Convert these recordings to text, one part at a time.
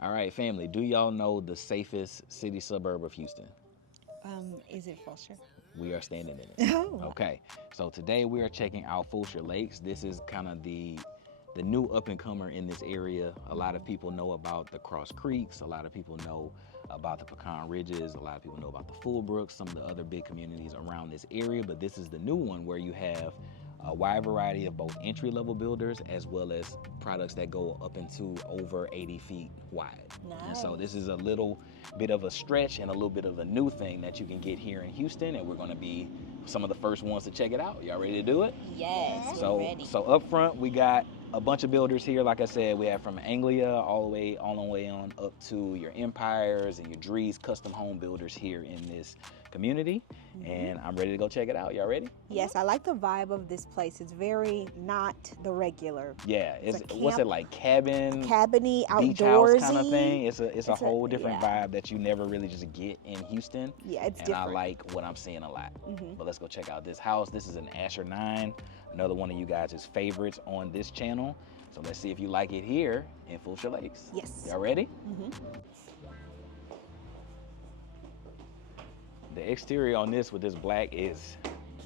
All right, family, do y'all know the safest city suburb of Houston? Is it Fulshear? We are standing in it. Oh. Okay, so today we are checking out Fulshear Lakes. This is kind of the new up and comer in this area. A lot of people know about the Cross Creeks. A lot of people know about the Pecan Ridges. A lot of people know about the Fullbrooks, some of the other big communities around this area. But this is the new one where you have a wide variety of both entry-level builders as well as products that go up into over 80 feet wide. Nice. And so this is a little bit of a stretch and a little bit of a new thing that you can get here in Houston, and we're going to be some of the first ones to check it out. Y'all ready to do it? Yes, we're So ready. so up front we got a bunch of builders here. Like I said, we have from Anglia all the way on up to your Empires and your Drees Custom Home builders here in this community. And I'm ready to go check it out. Y'all ready? Yes, I like the vibe of this place. It's very not the regular. Yeah, it's a what's it camp- like, cabin, Cabiny, beach house outdoorsy kind of thing. It's a whole different yeah. vibe that you never really just get in Houston. Yeah, it's and different. I like what I'm seeing a lot. But let's go check out this house. This is an Asher 9, another one of you guys' favorites on this channel. So let's see if you like it here in Fulshear Lakes. Yes. Y'all ready? The exterior on this with this black is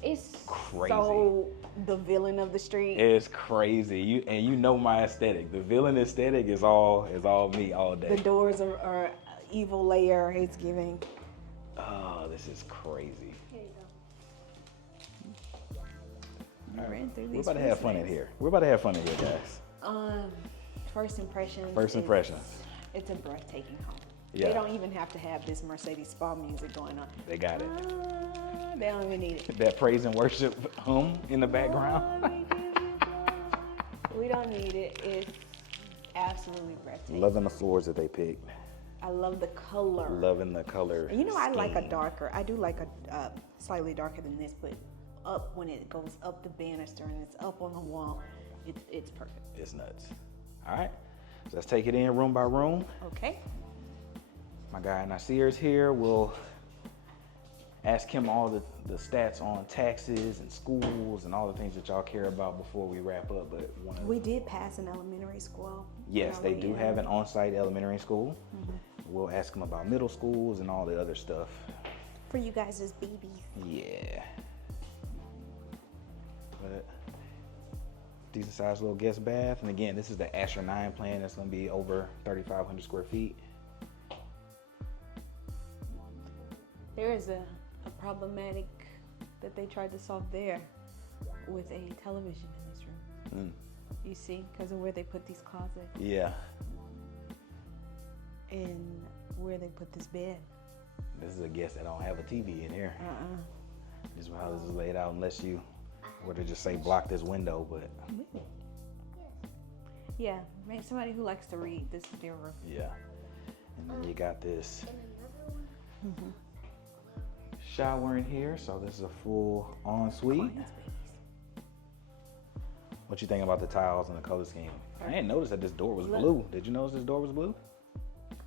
It's crazy. so the villain of the street. It's crazy. You know my aesthetic. The villain aesthetic is all me all day. The doors are evil layer. It's giving. Oh, this is crazy. Here you All right. ran through We're these about to have fun in here. We're about to have fun in here, guys. go. First impressions. First impressions. It's a breathtaking home. Yeah. They don't even have to have this Mercedes spa music going on. They got it. They don't even need it. That praise and worship hum in the background. We don't need it. It's absolutely breathtaking. Loving the floors that they picked. I love the color. Loving the color. You know, I like a scheme. darker. I do like a slightly darker than this, but up when it goes up the banister and it's up on the wall, it's perfect. It's nuts. All right. So let's take it in room by room. Okay. My guy Nasir's here. We'll ask him all the stats on taxes and schools and all the things that y'all care about before we wrap up. But We did pass an elementary school. yes, they do already have an on-site elementary school. We'll ask him about middle schools and all the other stuff. For you guys as babies. Yeah. But decent sized little guest bath. And again, this is the Asher 9 plan. That's gonna be over 3,500 square feet. There is a problematic that they tried to solve there with a television in this room. You see, because of where they put these closets Yeah. and where they put this bed. This is a guest that don't have a TV in here. This is how this is laid out, unless you were to just say block this window, but Yeah, maybe somebody who likes to read. This is their room. yeah. And then you got this shower in here, so this is a full ensuite. Clients, babies. What you think about the tiles and the color scheme? I didn't notice that this door was blue. Did you notice this door was blue?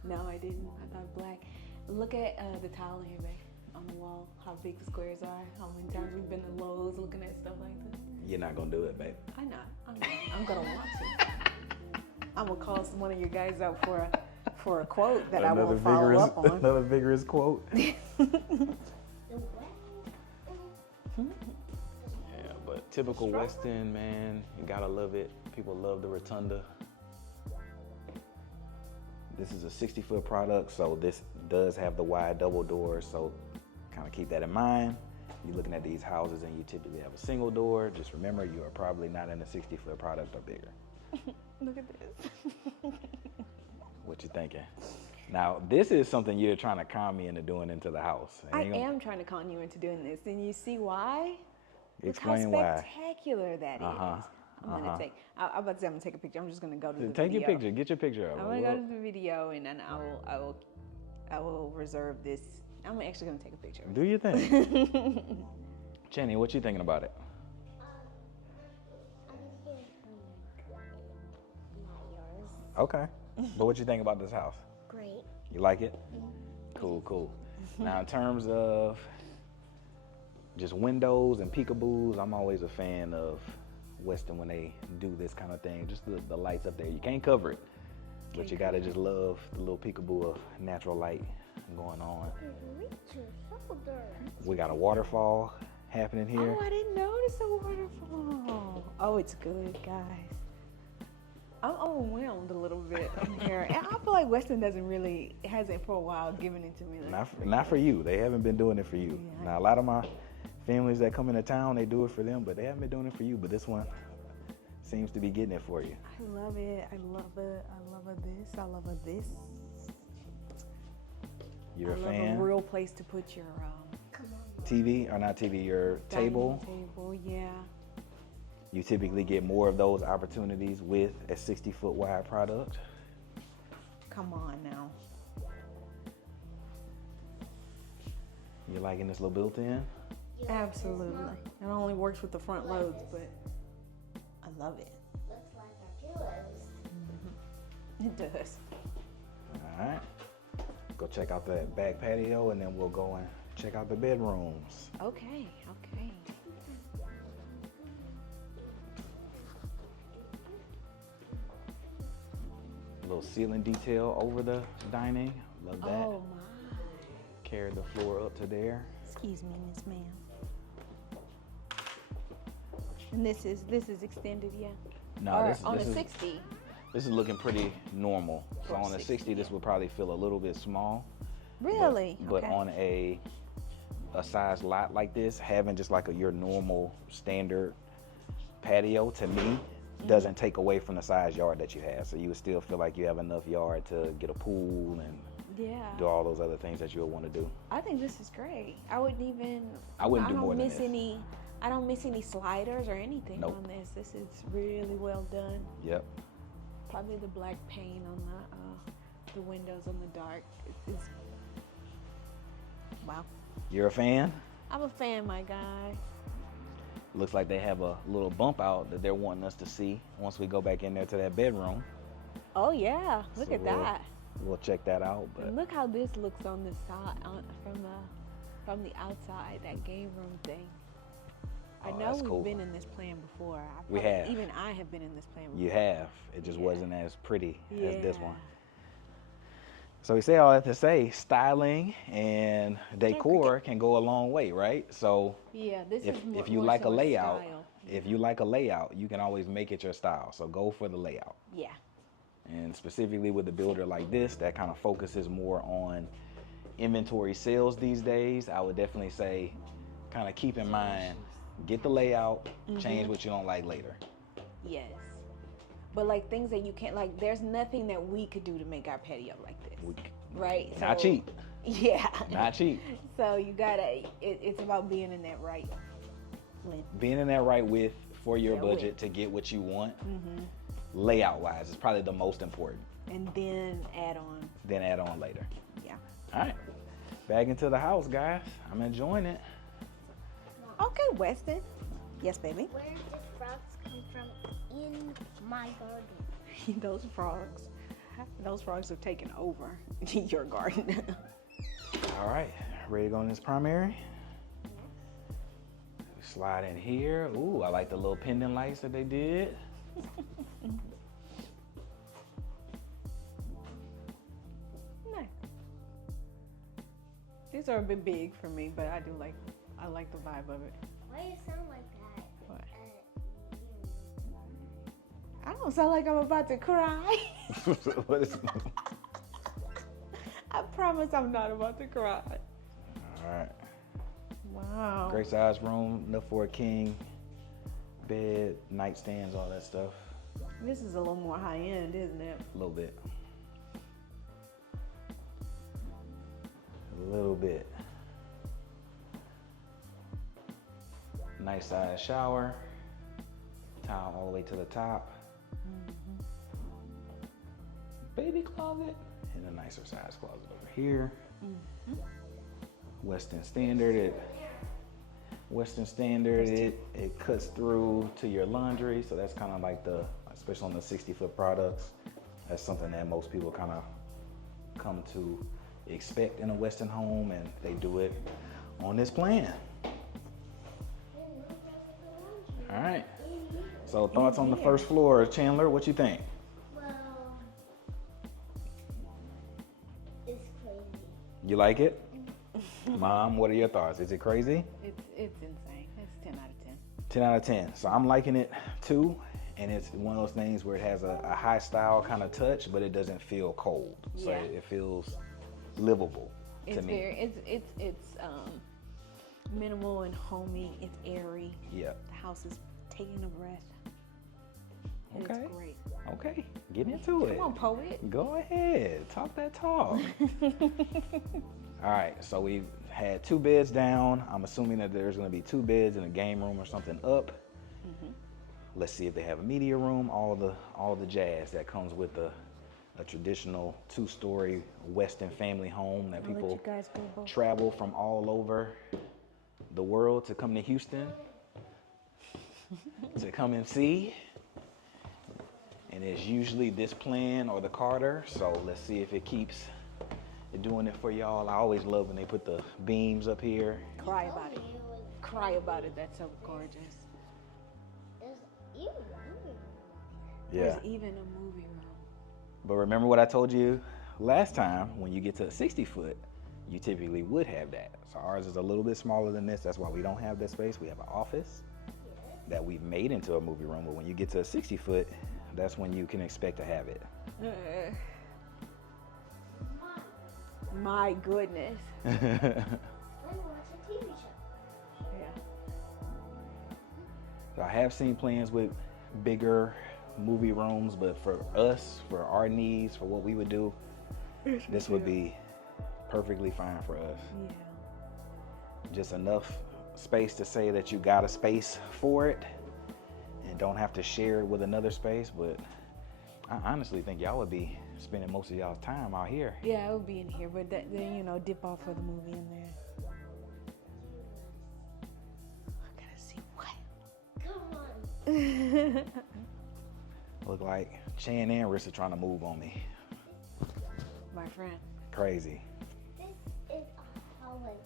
No, I didn't. I thought black. Look at the tile in here, babe, on the wall. How big the squares are. How many times we've been to Lowe's looking at stuff like this. You're not gonna do it, babe. I'm not. I'm gonna want to. I'm gonna call one of you guys out for a quote that I won't follow up on. Another vigorous quote. Yeah, but typical Westin, man. You gotta love it. People love the rotunda. This is a 60-foot product, so this does have the wide double doors, so kind of keep that in mind. You're looking at these houses and you typically have a single door. Just remember, you are probably not in a 60-foot product or bigger. Look at this. What you thinking? Now, this is something you're trying to con me into doing into the house. I am trying to con you into doing this, and you see why? Explain Look how why. spectacular that is. I'm gonna take. I'm about to say I'm gonna take a picture. I'm just gonna go to the Take video. your picture. Get your picture up. I'm gonna go to the video, and then I will reserve this. I'm actually gonna take a picture. Do your thing. Jenny, what you thinking about it? Okay. But what you think about this house? Great. You like it? Cool, cool. Now, in terms of just windows and peekaboos, I'm always a fan of Westin when they do this kind of thing. Just the lights up there. You can't cover it. But you gotta just love the little peekaboo of natural light going on. We got a waterfall happening here. Oh, I didn't notice a waterfall. Oh, it's good, guys. I'm overwhelmed a little bit in here. And I feel like Westin hasn't for a while given it to me. Not for you. They haven't been doing it for you. Yeah. Now, a lot of my families that come into town, they do it for them, but they haven't been doing it for you. But this one seems to be getting it for you. I love it. I love it. I love it this. I love it this. You're a fan? I love a real place to put your TV, or not TV, your table. Table, yeah. You typically get more of those opportunities with a 60-foot wide product. Come on now. You liking this little built-in? Absolutely. It only works with the front loads, but I love it. Looks like our pillows. It does. All right. Go check out that back patio, and then we'll go and check out the bedrooms. Okay. Little ceiling detail over the dining. Love that. Oh my. Carry the floor up to there. Excuse me, Miss Ma'am. And this is extended, yeah? No, Or this on is a 60. This is looking pretty normal. So For on a 60, this yeah. would probably feel a little bit small. Really? But Okay. on a size lot like this, having just like your normal standard patio, to me, doesn't take away from the size yard that you have. So you would still feel like you have enough yard to get a pool and Yeah. do all those other things that you would want to do. I think this is great. I wouldn't do I more than miss this. I don't miss any sliders or anything Nope. on this. This is really well done. Yep. Probably the black paint on the windows on the dark. It's wow. You're a fan? I'm a fan, my guy. Looks like they have a little bump out that they're wanting us to see once we go back in there to that bedroom. Oh yeah, look So at that. We'll check that out. But And look how this looks on the side, from the outside, that game room thing. I Oh, know that's we've cool. been in this plan before. We have. Even I have been in this plan before. you have. It just Yeah. wasn't as pretty as this Yeah. one. So we say all that to say, styling and decor can go a long way, right? So Yeah, this if is more, if you more like so a layout, style. if you like a layout, you can always make it your style. So go for the layout. Yeah. And specifically with a builder like this that kind of focuses more on inventory sales these days, I would definitely say kind of keep in mind, get the layout, change what you don't like later. Yes. But like things that you can't, like there's nothing that we could do to make our patio like this. Right? Not cheap. Yeah. Not cheap. So you gotta, it's about being in that right length. Being in that right width for your Yeah, budget width. to get what you want, layout wise, is probably the most important. And then add on. Then add on later. Yeah. All right. Back into the house, guys. I'm enjoying it. Okay, Westin. Yes, baby. Where did the frogs come from in my garden? Those frogs have taken over your garden. All right. Ready to go in this primary? Slide in here. Ooh, I like the little pendant lights that they did. Nice. These are a bit big for me, but I like the vibe of it. Why do you sound like that? What? I don't sound like I'm about to cry. What is I promise I'm not about to cry. All right. Wow. Great size room, enough for a king, bed, nightstands, all that stuff. This is a little more high end, isn't it? A little bit. A little bit. Nice size shower. Tile all the way to the top. Baby closet. And a nicer size closet over here. Westin Standard. It cuts through to your laundry. So that's kind of like especially on the 60-foot products, that's something that most people kind of come to expect in a Westin home, and they do it on this plan. All right. So thoughts on the first floor, Chandler? What you think? Well, You like it? Mom, what are your thoughts? Is it crazy? It's insane. It's 10 out of 10. 10 out of 10. So I'm liking it too. And it's one of those things where it has a high style kind of touch, but it doesn't feel cold. So Yeah. it feels livable to me. It's minimal and homey. It's airy. Yeah. The house is taking a breath. Okay. It's great. Okay. Get into it. Come on, poet. Go ahead. Talk that talk. All right. So we've had 2 beds down. I'm assuming that there's going to be 2 beds and a game room or something up. Mm-hmm. Let's see if they have a media room, all the jazz that comes with a traditional 2-story Westin family home that I'll let people you guys go both. travel from all over the world to come to Houston to come and see. And it's usually this plan or the Carter. So let's see if it keeps doing it for y'all. I always love when they put the beams up here. Cry about it. Cry about it. That's so gorgeous. There's even Yeah. There's even a movie room. But remember what I told you last time, when you get to a 60-foot, you typically would have that. So ours is a little bit smaller than this. That's why we don't have that space. We have an office that we've made into a movie room. But when you get to a 60-foot, that's when you can expect to have it. My goodness. I watch a TV show. Yeah. So I have seen plans with bigger movie rooms, but for us, for our needs, for what we would do, this would be perfectly fine for us. Yeah. Just enough space to say that you got a space for it and don't have to share it with another space. But I honestly think y'all would be spending most of y'all's time out here. Yeah, I would be in here, but then dip off for the movie in there. I gotta see what. Come on. Look like Chan and Rissa trying to move on me. My friend. Crazy. This is a hallway.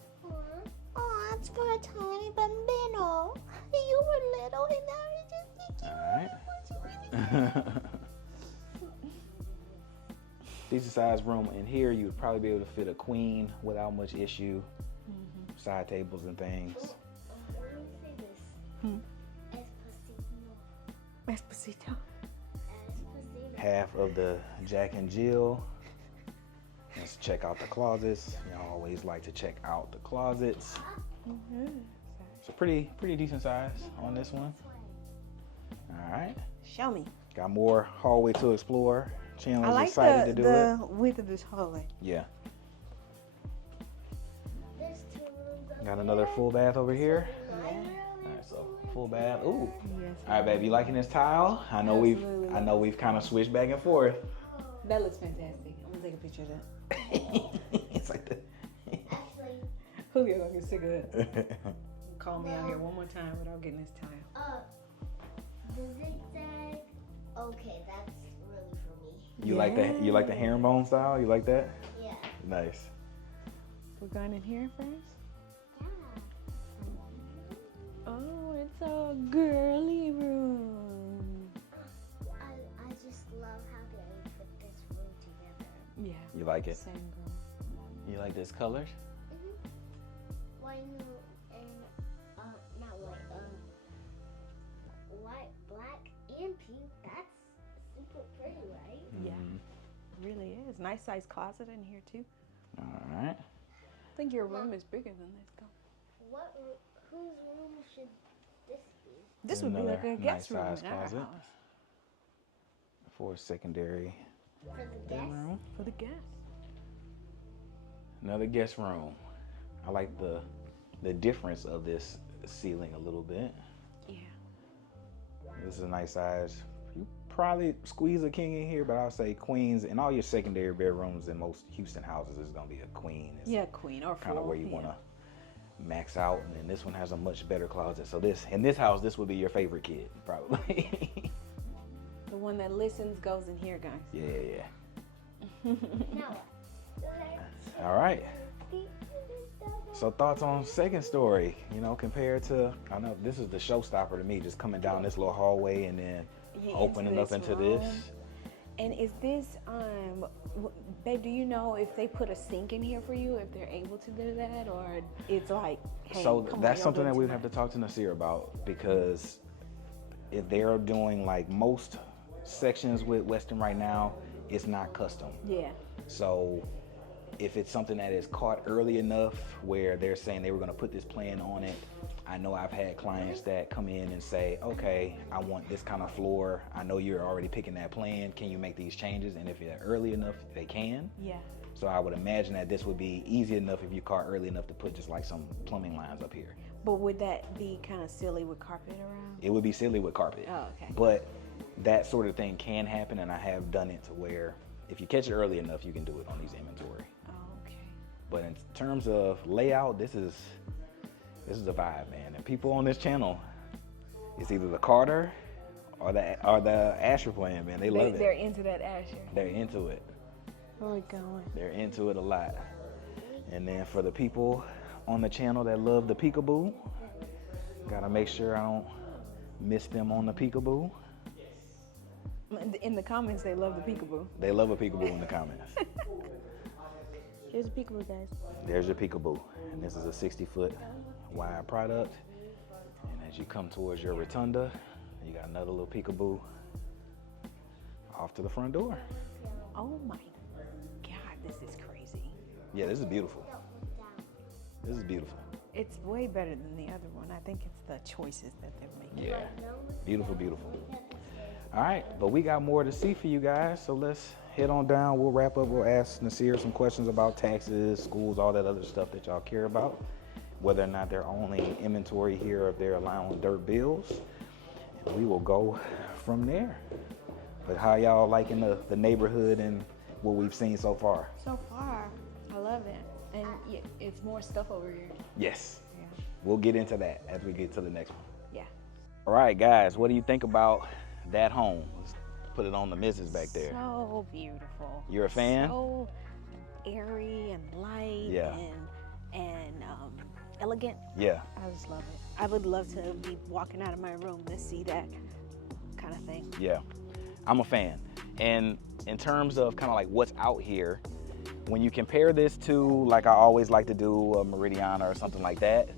Oh, it's for a tiny bambino. You were little and now you're just All right. Decent sized room in here. You would probably be able to fit a queen without much issue. Side tables and things. Let me say this. Esposito. Esposito. Esposito. Half of the Jack and Jill. Let's check out the closets. Y'all always like to check out the closets. It's a pretty decent size on this one. All right. Show me. Got more hallway to explore. I Chandler's like excited to do the it. width of this hallway. Yeah. There's 2 rooms over Got another full bath over here. there. All right, so full bath. Ooh. Yes. All right, babe. You liking this tile? I know Absolutely. we've kind of switched back and forth. That looks fantastic. I'm gonna take a picture of that. It's like the. Actually, Julio gonna get sick of it. Call me out here one more time without getting this tile. the zigzag. Okay, that's really for me. You like the herringbone style? You like that? Yeah. Nice. We're going in here first. Yeah. Oh, it's a girly room. I just love how they put this room together. Yeah. You like it? Same girl. You like this color? White and not white. White, black, and pink. That's super pretty, right? Yeah. Mhm. Really is. Nice size closet in here too. All right. I think your room is bigger than this though. Whose room should this be? This would be like a Another guest nice room size in our closet. house. For a secondary For the guests? room. For the guests. Another guest room. I like the difference of this ceiling a little bit. Yeah. This is a nice size. You probably squeeze a king in here, but I'll say queens in all your secondary bedrooms in most Houston houses is gonna be a queen. It's Yeah, queen or kind of full, where you yeah. want to max out, and then this one has a much better closet. So in this house, this would be your favorite kid, probably. The one that listens goes in here, guys. Yeah. Now what? All right. So thoughts on second story, compared to, I know this is the showstopper to me, just coming down this little hallway and then opening up into this. And is this, babe, do you know if they put a sink in here for you, if they're able to do that, or it's like, hey, So come on, that's y'all something do it that we'd tonight? have to talk to Nasir about, because if they're doing like most sections with Westin right now, it's not custom. Yeah. So if it's something that is caught early enough where they're saying they were going to put this plan on it, I know I've had clients that come in and say, okay, I want this kind of floor. I know you're already picking that plan. Can you make these changes? And if they're early enough, they can. Yeah. So I would imagine that this would be easy enough if you caught early enough to put just like some plumbing lines up here. But would that be kind of silly with carpet around? It would be silly with carpet. Oh, okay. But that sort of thing can happen, and I have done it to where if you catch it early enough, you can do it on these inventory. Oh, okay. But in terms of layout, this is a vibe, man. And people on this channel, it's either the Carter or the Asher plan, man. They love it. They're into that Asher. They're into it. Where we going? They're into it a lot. And then for the people on the channel that love the peekaboo, gotta make sure I don't miss them on the peekaboo. In the comments, they love the peekaboo. They love a peekaboo in the comments. Here's a peekaboo, guys. There's your peekaboo. And this is a 60-foot wide product. And as you come towards your rotunda, you got another little peekaboo off to the front door. Oh my God, this is crazy. Yeah, this is beautiful. This is beautiful. It's way better than the other one. I think it's the choices that they're making. Yeah, beautiful, beautiful. All right, but we got more to see for you guys, so let's head on down. We'll wrap up. We'll ask Nasir some questions about taxes, schools, all that other stuff that y'all care about, whether or not they're only inventory here, if they're allowing dirt bills, and we will go from there. But how y'all liking the neighborhood and what we've seen so far? So far, I love it. And yeah, it's more stuff over here. Yes. Yeah. We'll get into that as we get to the next one. Yeah. All right, guys, what do you think about that home? Let's put it on the missus back there. So beautiful. You're a fan? So airy and light. Yeah. And elegant. Yeah. I just love it. I would love to be walking out of my room to see that kind of thing. Yeah. I'm a fan. And in terms of kind of like what's out here, when you compare this to, like I always like to do, a Meridiana or something like that,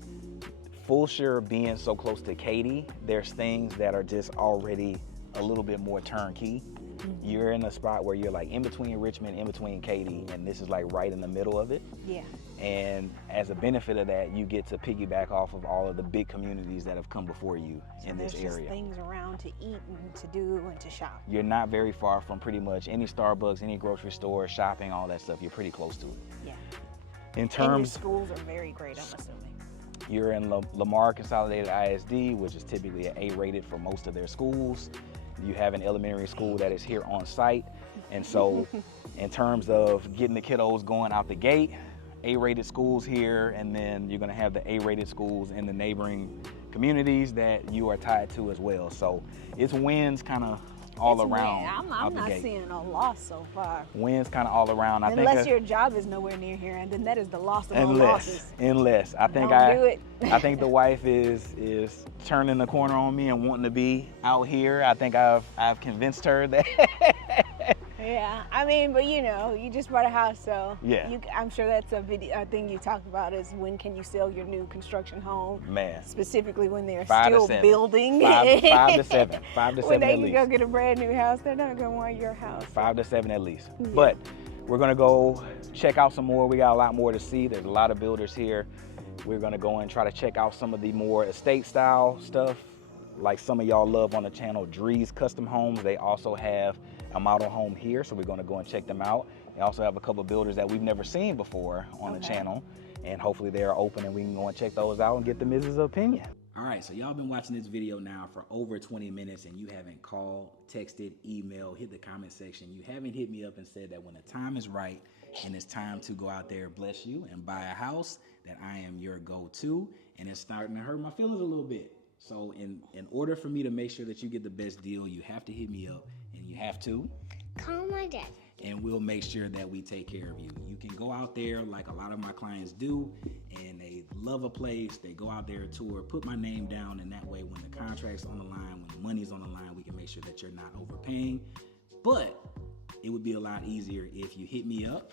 Fulshear being so close to Katy, there's things that are just already a little bit more turnkey. Mm-hmm. You're in a spot where you're like in between Richmond, in between Katy, and this is like right in the middle of it. Yeah. And as a benefit of that, you get to piggyback off of all of the big communities that have come before you in this area. There's just things around to eat and to do and to shop. You're not very far from pretty much any Starbucks, any grocery store, shopping, all that stuff. You're pretty close to it. Yeah. In terms, and the schools are very great, I'm assuming. You're in Lamar Consolidated ISD, which is typically an A-rated for most of their schools. You have an elementary school that is here on site. And so in terms of getting the kiddos going out the gate, A-rated schools here, and then you're gonna have the A-rated schools in the neighboring communities that you are tied to as well. So it's wins kind of all around. I'm not seeing a loss so far. Wins kind of all around. Unless your job is nowhere near here, and then that is the loss of all losses. Unless I think I think the wife is turning the corner on me and wanting to be out here. I think I've convinced her that. Yeah, I mean, but you know, you just bought a house, so yeah. I'm sure that's a thing you talked about is when can you sell your new construction home? Man, specifically when they're still building. 5 to 7. 5 to 7 when they at can least. go get a brand new house, they're not gonna want your house. 5 to 7 at least. Yeah. But we're gonna go check out some more. We got a lot more to see. There's a lot of builders here. We're gonna go and try to check out some of the more estate style stuff, like some of y'all love on the channel, Drees Custom Homes. They also have a model home here, so we're gonna go and check them out. They also have a couple of builders that we've never seen before on the channel, and hopefully they are open and we can go and check those out and get the Mrs. opinion. All right, so y'all been watching this video now for over 20 minutes and you haven't called, texted, emailed, hit the comment section. You haven't hit me up and said that when the time is right and it's time to go out there, bless you, and buy a house, that I am your go-to, and it's starting to hurt my feelings a little bit. So in order for me to make sure that you get the best deal, you have to hit me up, and you have to call my dad. And we'll make sure that we take care of you. You can go out there like a lot of my clients do, and they love a place, they go out there, tour, put my name down, and that way when the contract's on the line, when the money's on the line, we can make sure that you're not overpaying. But it would be a lot easier if you hit me up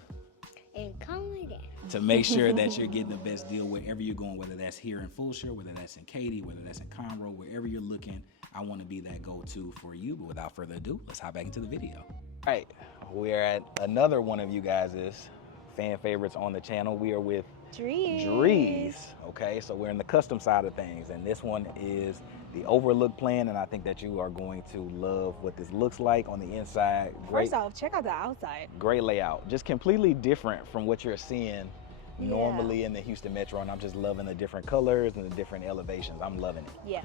And calm it down. to make sure that you're getting the best deal wherever you're going, whether that's here in Fulshear, whether that's in Katy, whether that's in Conroe, wherever you're looking. I want to be that go-to for you. But without further ado, let's hop back into the video. All right, we're at another one of you guys' fan favorites on the channel. We are with Drees. Okay, so we're in the custom side of things, and this one is the overlook plan, and I think that you are going to love what this looks like on the inside. Great. First off, check out the outside. Great layout, just completely different from what you're seeing normally in the Houston Metro, and I'm just loving the different colors and the different elevations. I'm loving it. Yeah.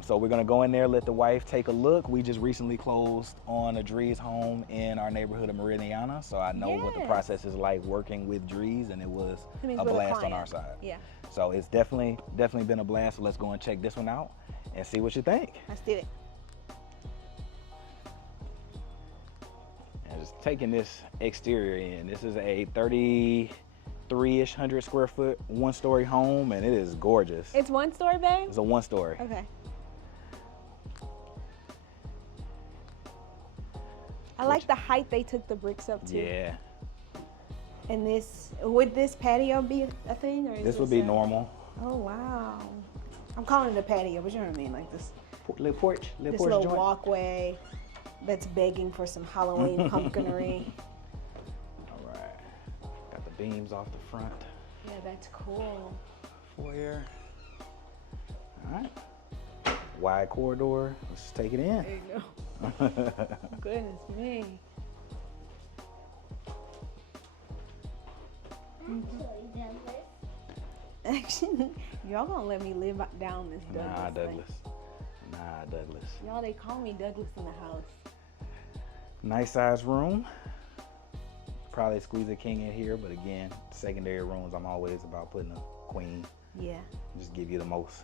So we're gonna go in there, let the wife take a look. We just recently closed on a Drees home in our neighborhood of Meridiana, so I know what the process is like working with Drees, and it was a blast on our side. Yeah. So it's definitely been a blast. So let's go and check this one out and see what you think. Let's do it. And just taking this exterior in. This is a 33-ish hundred square foot, 1-story home, and it is gorgeous. It's 1 story, babe? It's a 1-story. Okay. I like the height they took the bricks up to. Yeah. And would this patio be a thing, or is This would be normal. Oh wow! I'm calling it a patio, but you know what I mean, like this. Little porch, This porch little joint. walkway that's begging for some Halloween pumpkinry. All right. Got the beams off the front. Yeah, that's cool. Foyer. All right. Wide corridor. Let's take it in. There you go. Goodness me. Actually, y'all gonna let me live down this Douglas Nah, thing. Douglas. Nah, Douglas. Y'all, they call me Douglas in the house. Nice size room. Probably squeeze a king in here, but again, secondary rooms, I'm always about putting a queen. Yeah. Just give you the most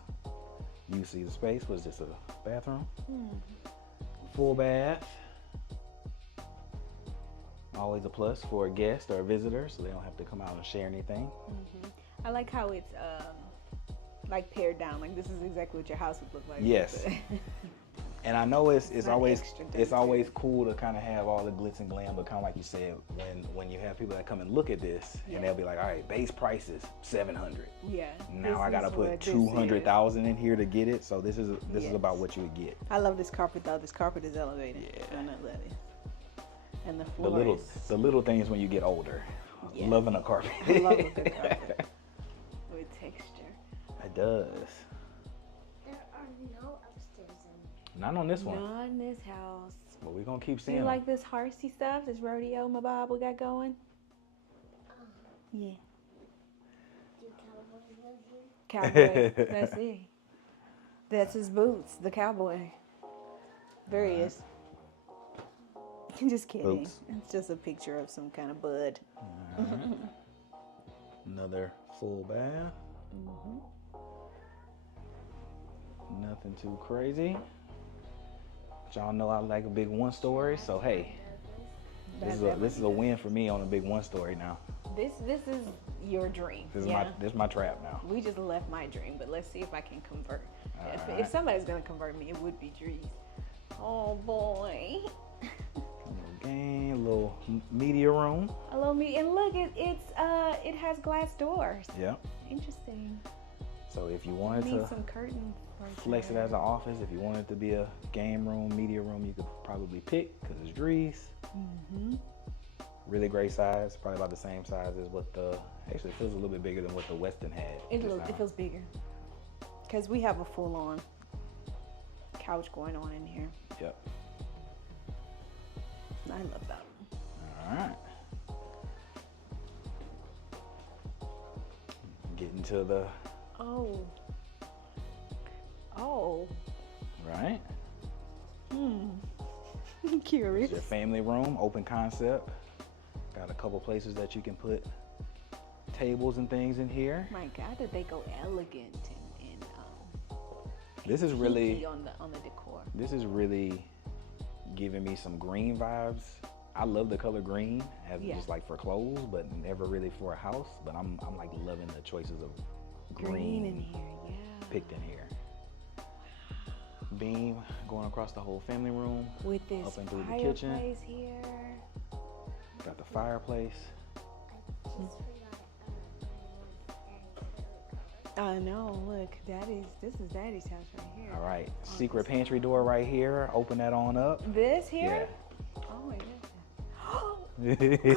use of the space. Was this a bathroom? Full bath. Always a plus for a guest or a visitor, so they don't have to come out and share anything. I like how it's like pared down. Like this is exactly what your house would look like. Yes. And I know it's Not always extra it's dirty. always cool to kind of have all the glitz and glam, but kind of like you said, when you have people that come and look at this and they'll be like, all right, base price is $700. Yeah. Now I gotta this is put what this is. 200,000 in here to get it. So this is Yes. about what you would get. I love this carpet though. This carpet is elevated. Yeah. I love it. And the The floor the little things when you get older. Yeah. Loving a carpet. I love a good carpet with texture. It does. There are no upstairs in Not on this one. Not in this house. But we're gonna keep Do seeing you them. like this horsey stuff? This rodeo my Bob we got going? Yeah. Do cowboys live here? Cowboy. That's it. That's his boots. The cowboy. There he is. Just kidding. Boots. It's just a picture of some kind of bud. Alright. Another full bath. Nothing too crazy. But y'all know I like a big 1-story, so hey, this is a win for me on a big 1-story now. This is your dream. This is my trap now. We just left my dream, but let's see if I can convert. Alright. If somebody's gonna convert me, it would be Drees. Oh boy. A little game, a little media room. A little me, and look, it has glass doors. Yep. Interesting. So if you wanted Need to some curtains. right flex it there. as an office, if you wanted it to be a game room, media room, you could probably pick because it's Drees. Really great size, probably about the same size as what actually it feels a little bit bigger than what the Westin had. It feels bigger. Because we have a full-on couch going on in here. Yep. I love that. All right. Getting to the Oh. Oh. right. Curious. It's your family room, open concept. Got a couple places that you can put tables and things in here. My God, did they go elegant and This is really geeky on the decor. This is really giving me some green vibes. I love the color green as just like for clothes, but never really for a house. But I'm like loving the choices of green in here, yeah. picked in here. Beam going across the whole family room. With this up and through the kitchen. fireplace here. Got the fireplace. I just forgot I know. Look, this is Daddy's house right here. All right, secret pantry door right here. Open that on up. This here? Yeah. Oh my goodness.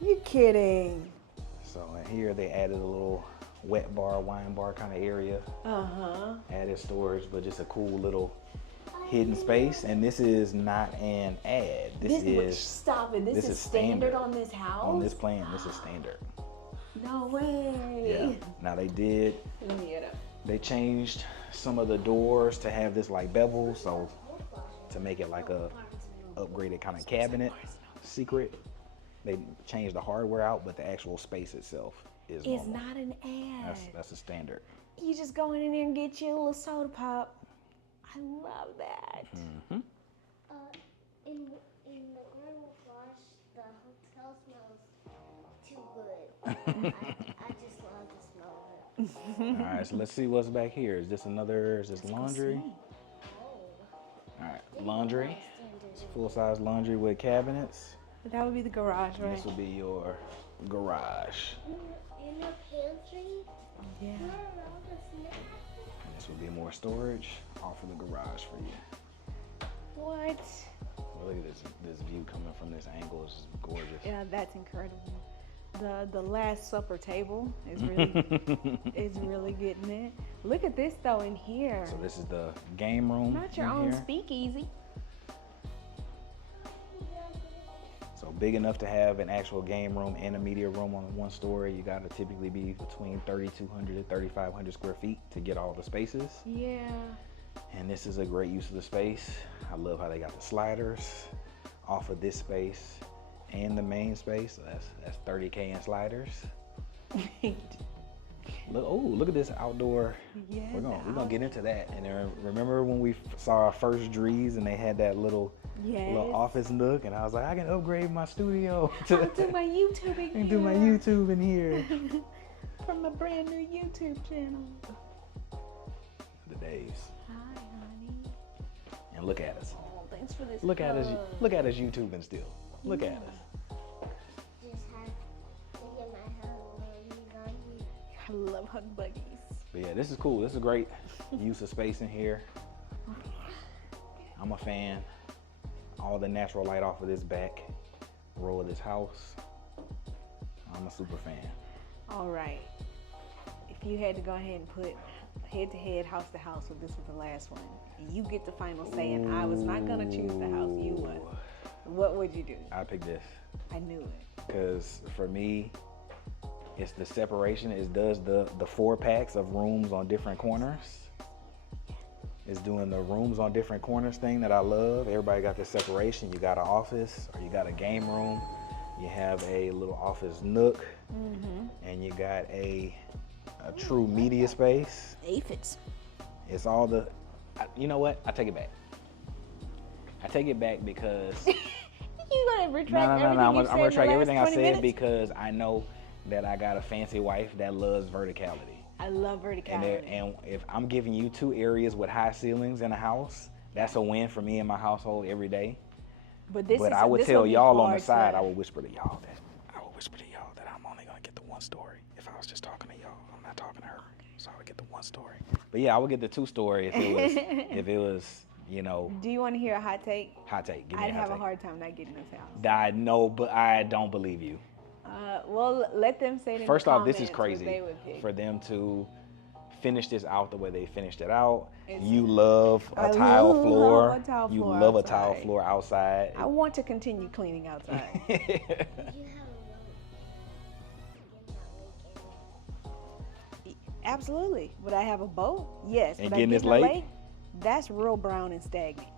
You kidding? So in here they added a little wet bar, wine bar kind of area. Added storage, but just a cool little hidden space. And this is not an ad. Stop it. This is standard on this house? On this plan, this is standard. No way. Yeah. Now Let me get up. they changed some of the doors to have this like bevel, so to make it like a upgraded kind of cabinet secret. They changed the hardware out, but the actual space itself is It's normal. not an ad. That's a standard. You just go in there and get you a little soda pop. I love that. Mm-hmm. in the car wash, the hotel smells too good. I just love the smell of it. All right, so let's see what's back here. Is this laundry? All right, laundry. Full-size laundry with cabinets. That would be the garage, And right? this will be your garage. In the pantry, Yeah. there are all the snacks. And this will be more storage off of the garage for you. What? Look at this view coming from this angle. It's just gorgeous. Yeah, that's incredible. The Last Supper table is really getting it. Look at this though in here. So this is the game room. Not your in own here. speakeasy. So big enough to have an actual game room and a media room on one story. You gotta typically be between 3,200 and 3,500 square feet to get all the spaces. Yeah. And this is a great use of the space. I love how they got the sliders off of this space and the main space. So that's 30K in sliders. Look at this outdoor. Yeah. We're gonna get into that. And then remember when we saw our first Drees and they had that little office nook, and I was like, I can upgrade my studio I'll do my YouTube in here. do my YouTube in here. From my brand new YouTube channel. The days. Hi, honey. And look at us. Oh, thanks for this. Look at us. hug. Look at us YouTubing still. Look at us. Just had to get my hug on. I love hug buggies. But yeah, this is cool. This is a great use of space in here. I'm a fan. All the natural light off of this back row of this house. I'm a super fan. All right. If you had to go ahead and put head-to-head, house-to-house with this was the last one, and you get the final say, and I was not gonna choose the house, you would. What would you do? I picked this I knew it. because for me, it's the separation. It does the 4-packs of rooms on different corners. It's doing the rooms on different corners thing that I love. Everybody got this separation. You got an office or you got a game room. You have a little office nook, and you got a true media space. Aphids. It's all the, you know what? I take it back. I take it back because You gonna retract everything I'm you gonna said in the retract last everything I 20 said minutes? because I know that I got a fancy wife that loves verticality. I love verticality. And if I'm giving you 2 areas with high ceilings in a house, that's a win for me and my household every day. But I would tell y'all on the side, I will. would whisper to y'all that I'm only gonna get the 1 story. If I was just talking to y'all, I'm not talking to her, so I would get the 1 story. But yeah, I would get the 2 story if it was, you know, Do you want to hear a hot take? hot take. Give me I'd a hot have a take. hard time not getting this house. I know, but I don't believe you. Well, let them say it in First the off, this is comments what crazy they would pick. for them to finish this out the way they finished it out. It's- You love I a tile love floor. a tile You floor love a outside. tile floor outside. I want to continue cleaning outside. You have a room. Absolutely. Would I have a boat? Yes. And Would I getting get this in a lake? That's real brown and stagnant.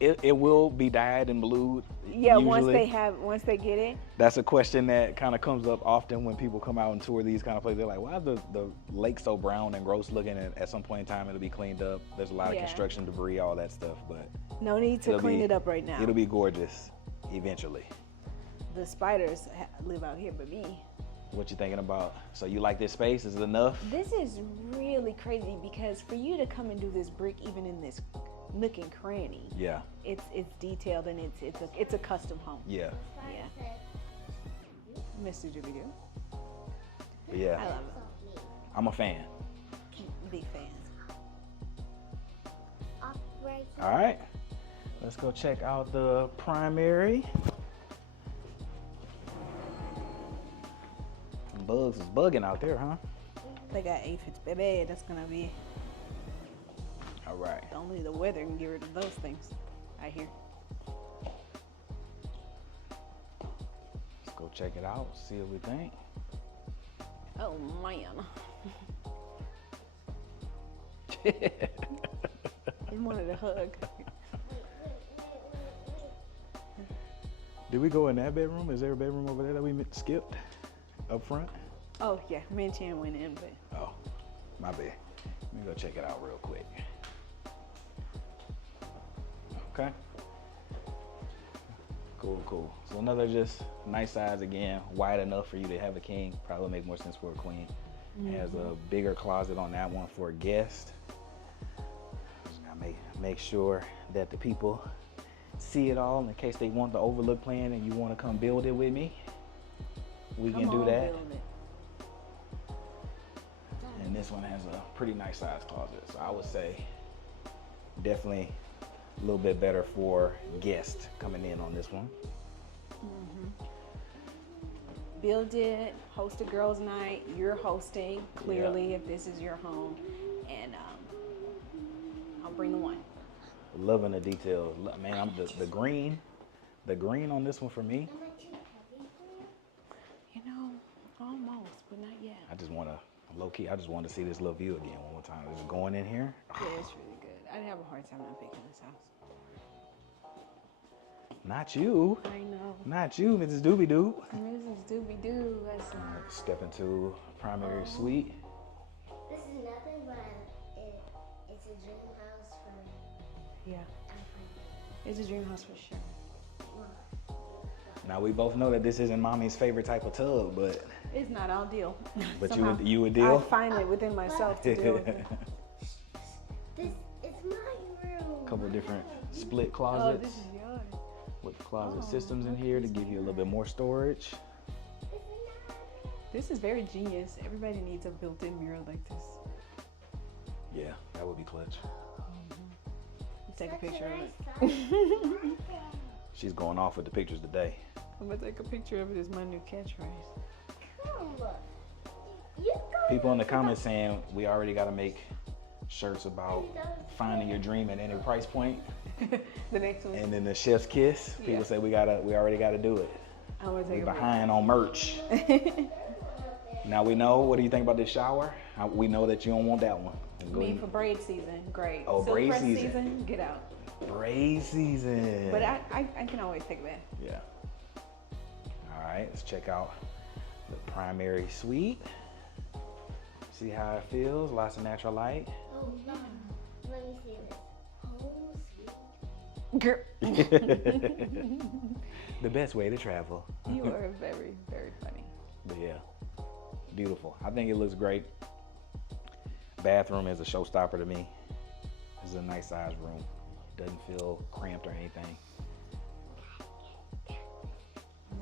It will be dyed and blued. Yeah, usually. once they get it. That's a question that kind of comes up often when people come out and tour these kind of places. They're like, why is the lake so brown and gross looking? And at some point in time, it'll be cleaned up. There's a lot of Yeah. construction debris, all that stuff. But No need to It'll clean be- it up right now. it'll be gorgeous eventually. The spiders live out here, but me. What you thinking about? So you like this space? Is it enough? This is really crazy because for you to come and do this brick, even in this nook and cranny. Yeah. It's detailed, and it's a custom home. Yeah. Yeah. Mr. Doobie Doo. But yeah. I love it. I'm a fan. Big fan. All right. Let's go check out the primary. Bugs is bugging out there, huh? They got aphids, baby. That's gonna be. All right. Only the weather can get rid of those things. I hear. Let's go check it out. See what we think. Oh man. He wanted a hug. Did we go in that bedroom? Is there a bedroom over there that we skipped up front? Oh yeah, me and Chan went in, but. Oh, my bad. Let me go check it out real quick. Okay. Cool. So another just nice size again, wide enough for you to have a king. Probably make more sense for a queen. Has a bigger closet on that one for a guest. Just gotta make sure that the people see it all in case they want the overlook plan and you want to come build it with me. We can do that. And this one has a pretty nice size closet. So I would say definitely a little bit better for guests coming in on this one. Build it, host a girls' night. You're hosting, clearly, if this is your home. And I'll bring the wine. Loving the details. Man, I'm the green on this one for me. You know, almost, but not yet. I just want to see this little view again one more time. Is it going in here? Yeah, it's really good. I'd have a hard time not picking this house. Not you. I know. Not you, Mrs. Doobie Doo. Mrs. Doobie Doo, that's not. Step into primary suite. This is nothing but it's a dream house for. Yeah, it's a dream house for sure. Now we both know that this isn't mommy's favorite type of tub, but It's not ideal. but Somehow, you would deal. I find it within myself to deal with it. This is my room. Couple of different split Oh, closets this is yours. with closet systems in here to give you a little bit more storage. This is very genius. Everybody needs a built-in mirror like this. Yeah, that would be clutch. Take a picture of it. it. She's going off with the pictures today. I'm gonna take a picture of it as my new catchphrase. People in the comments saying we already got to make shirts about finding your dream at any price point. The next one. And then the chef's kiss. People Yeah. say we already got to do it. I'm gonna We take a behind on merch. Now we know. What do you think about this shower? We know that you don't want that one. Me for braid season, great. Oh, Silk braid press season. Get out. Braid season. But I can always take a bath. Yeah. All right, let's check out the primary suite. See how it feels. Lots of natural light. Oh, Mom, let me see this. Home sweet. Girl. The best way to travel. You are very, very funny. But yeah, beautiful. I think it looks great. Bathroom is a showstopper to me. This is a nice size room. Doesn't feel cramped or anything.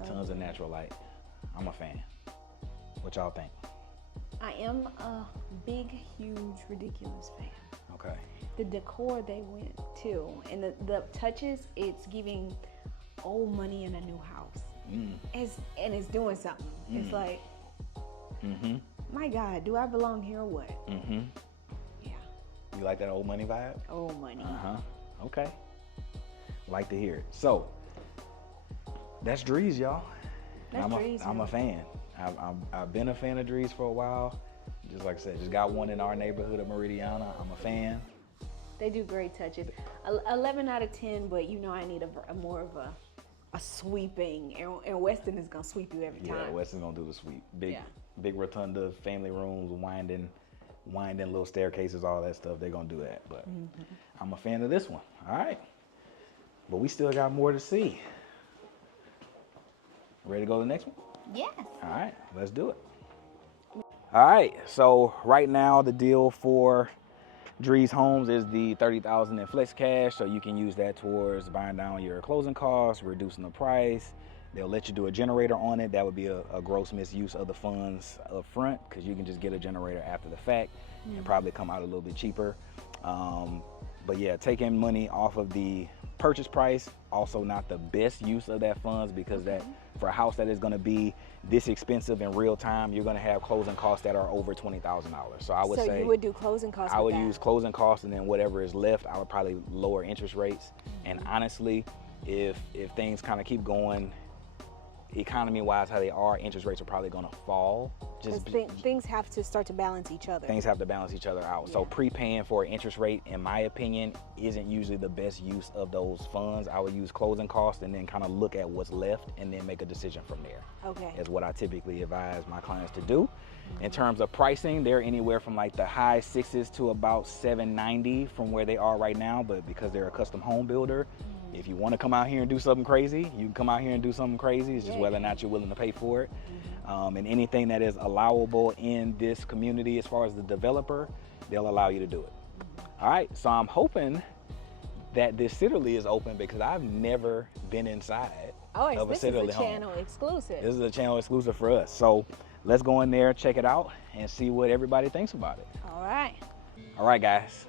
Tons of natural light. I'm a fan. What y'all think? I am a big, huge, ridiculous fan. Okay. The decor they went to and the touches, it's giving old money in a new house. It's doing something. It's like, my God, do I belong here or what? Yeah. You like that old money vibe? Old money. Okay. Like to hear it. So, that's Drees, y'all. That's Drees, I'm a man. fan. I've been a fan of Drees for a while. Just like I said, just got one in our neighborhood of Meridiana. I'm a fan. They do great touches. 11 out of 10, but you know I need a more of a sweeping, and Westin is gonna sweep you every time. Yeah, Weston's gonna do the sweep. Yeah. Big rotunda, family rooms, winding little staircases, all that stuff. They're gonna do that. But I'm a fan of this one. All right. But we still got more to see. Ready to go to the next one? Yes. All right, let's do it. All right, so right now the deal for Drees Homes is the $30,000 in flex cash, so you can use that towards buying down your closing costs, reducing the price. They'll let you do a generator on it. That would be a gross misuse of the funds up front, because you can just get a generator after the fact and probably come out a little bit cheaper. But yeah, taking money off of the purchase price, also not the best use of that funds, because that for a house that is going to be this expensive in real time, you're going to have closing costs that are over $20,000. So I would say you would do closing costs. I would use closing costs, and then whatever is left, I would probably lower interest rates. And honestly, if things kind of keep going economy wise how they are, interest rates are probably going to fall. Just things have to start to balance each other. Things have to balance each other out. So prepaying for an interest rate, in my opinion, isn't usually the best use of those funds. I would use closing costs and then kind of look at what's left and then make a decision from there. Okay. Is what I typically advise my clients to do. In terms of pricing, they're anywhere from like the high sixes to about $790 from where they are right now, but because they're a custom home builder, if you want to come out here and do something crazy, you can come out here and do something crazy. It's just whether or not you're willing to pay for it. And anything that is allowable in this community as far as the developer, they'll allow you to do it. All right, so I'm hoping that this Sitterle is open, because I've never been inside of a this Sitterle is a home. channel exclusive. This is a channel exclusive for us. So let's go in there, check it out, and see what everybody thinks about it. All right. All right, guys,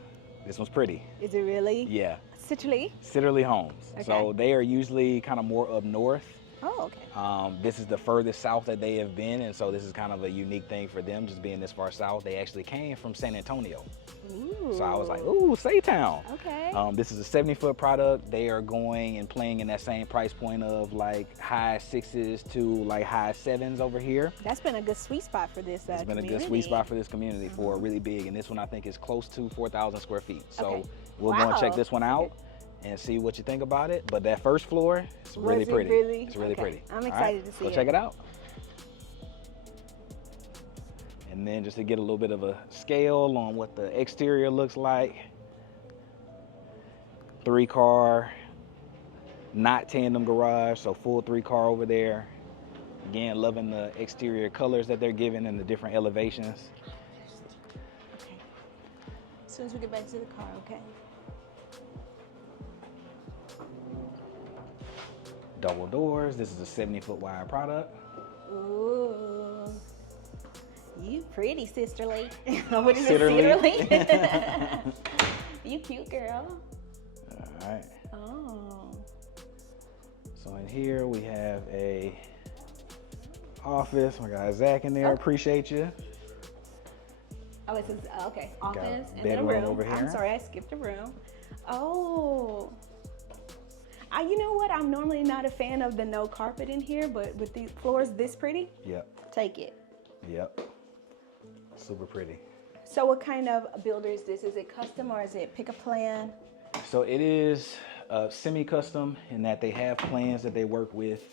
this one's pretty. Is it really? Yeah. Sitterle Homes. Okay. So they are usually kind of more up north. Oh, okay. This is the furthest south that they have been, and so this is kind of a unique thing for them, just being this far south. They actually came from San Antonio. Ooh. So I was like, ooh, Saytown. Okay. This is a 70-foot product. They are going and playing in that same price point of like high sixes to like high sevens over here. That's been a good sweet spot for this It's been a good sweet spot for this community for a really big, and this one I think is close to 4,000 square feet. So we'll go and check this one out and see what you think about it. But that first floor, it's really pretty. It's really pretty. I'm excited to see it. Go check it out. And then just to get a little bit of a scale on what the exterior looks like. 3-car, not tandem garage, so full 3-car over there. Again, loving the exterior colors that they're giving and the different elevations. Okay. As soon as we get back to the car, okay? Double doors. This is a 70-foot wide product. Ooh. You pretty, Sisterly. What is Sitterle. it, Sitterle? You cute, girl. All right. Oh. So in here we have a office. My guy Zach in there. Appreciate you. Oh, it says, okay, office and then a bedroom room. over here. I'm sorry, I skipped a room. Oh. You know what? I'm normally not a fan of the no carpet in here, but with the floors this pretty, take it. Yep. Super pretty. So what kind of builder is this? Is it custom or is it pick a plan? So it is semi-custom in that they have plans that they work with,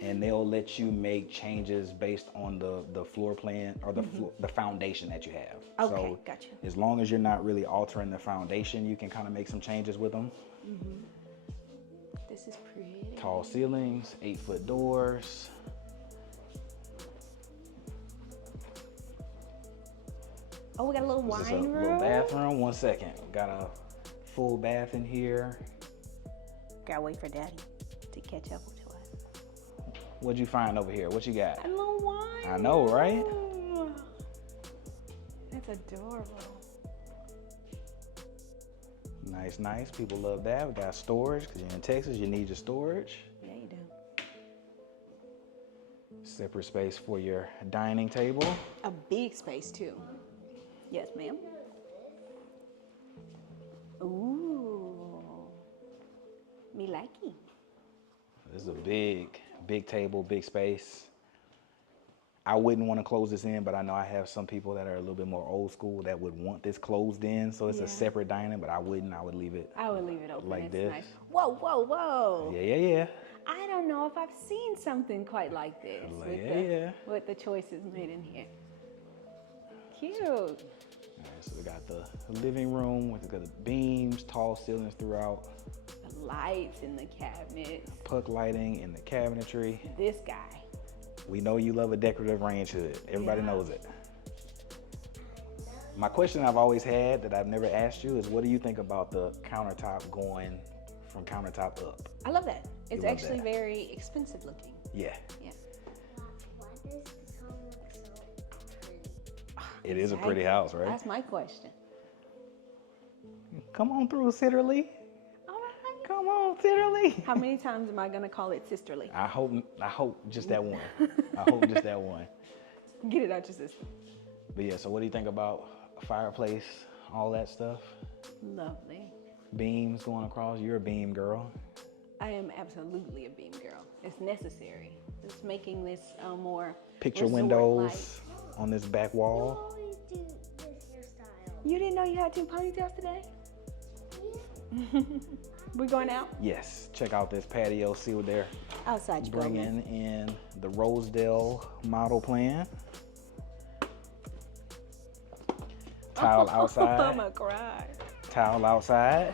and they'll let you make changes based on the floor plan or the foundation that you have. Okay, so gotcha. As long as you're not really altering the foundation, you can kind of make some changes with them. This is pretty. Tall ceilings, 8-foot doors. Oh, we got a little This is wine a room. little bathroom. 1 second. Got a full bath in here. Gotta wait for Daddy to catch up to us. What'd you find over here? What you got? A little wine. I know, right? room. That's adorable. Nice, nice. People love that. We got storage, because you're in Texas, you need your storage. Yeah, you do. Separate space for your dining table. A big space too. Yes, ma'am. Ooh, me likey. This is a big table, big space. I wouldn't want to close this in, but I know I have some people that are a little bit more old school that would want this closed in, so it's a separate dining, but I wouldn't. I would leave it. I would leave it open. Like it's this. Nice. Whoa, whoa, whoa. Yeah. I don't know if I've seen something quite like this with the choices made in here. Cute. All right, so we got the living room with the beams, tall ceilings throughout. The lights in the cabinets. Puck lighting in the cabinetry. This guy. We know you love a decorative range hood. Everybody knows it. My question I've always had that I've never asked you is, what do you think about the countertop going from countertop up? I love that. It's love actually that. very expensive looking. Yeah. Yeah. Why does this home look so pretty? It is a pretty house, right? That's my question. Come on through, Sitterle. All right. Come on, Sitterle. How many times am I gonna call it sisterly? I hope just that one. I hope just that one. Get it out your system. But yeah, so what do you think about fireplace, all that stuff? Lovely. Beams going across. You're a beam girl. I am absolutely a beam girl. It's necessary. It's making this more Picture resort-like. windows on this back You wall. always do this hairstyle. You didn't know you had 2 ponytails today? Yeah. We going out? Yes, check out this patio, see what they're Outside you go. bringing in the Rosedale model plan. Tile outside. I'm gonna cry. Tile outside.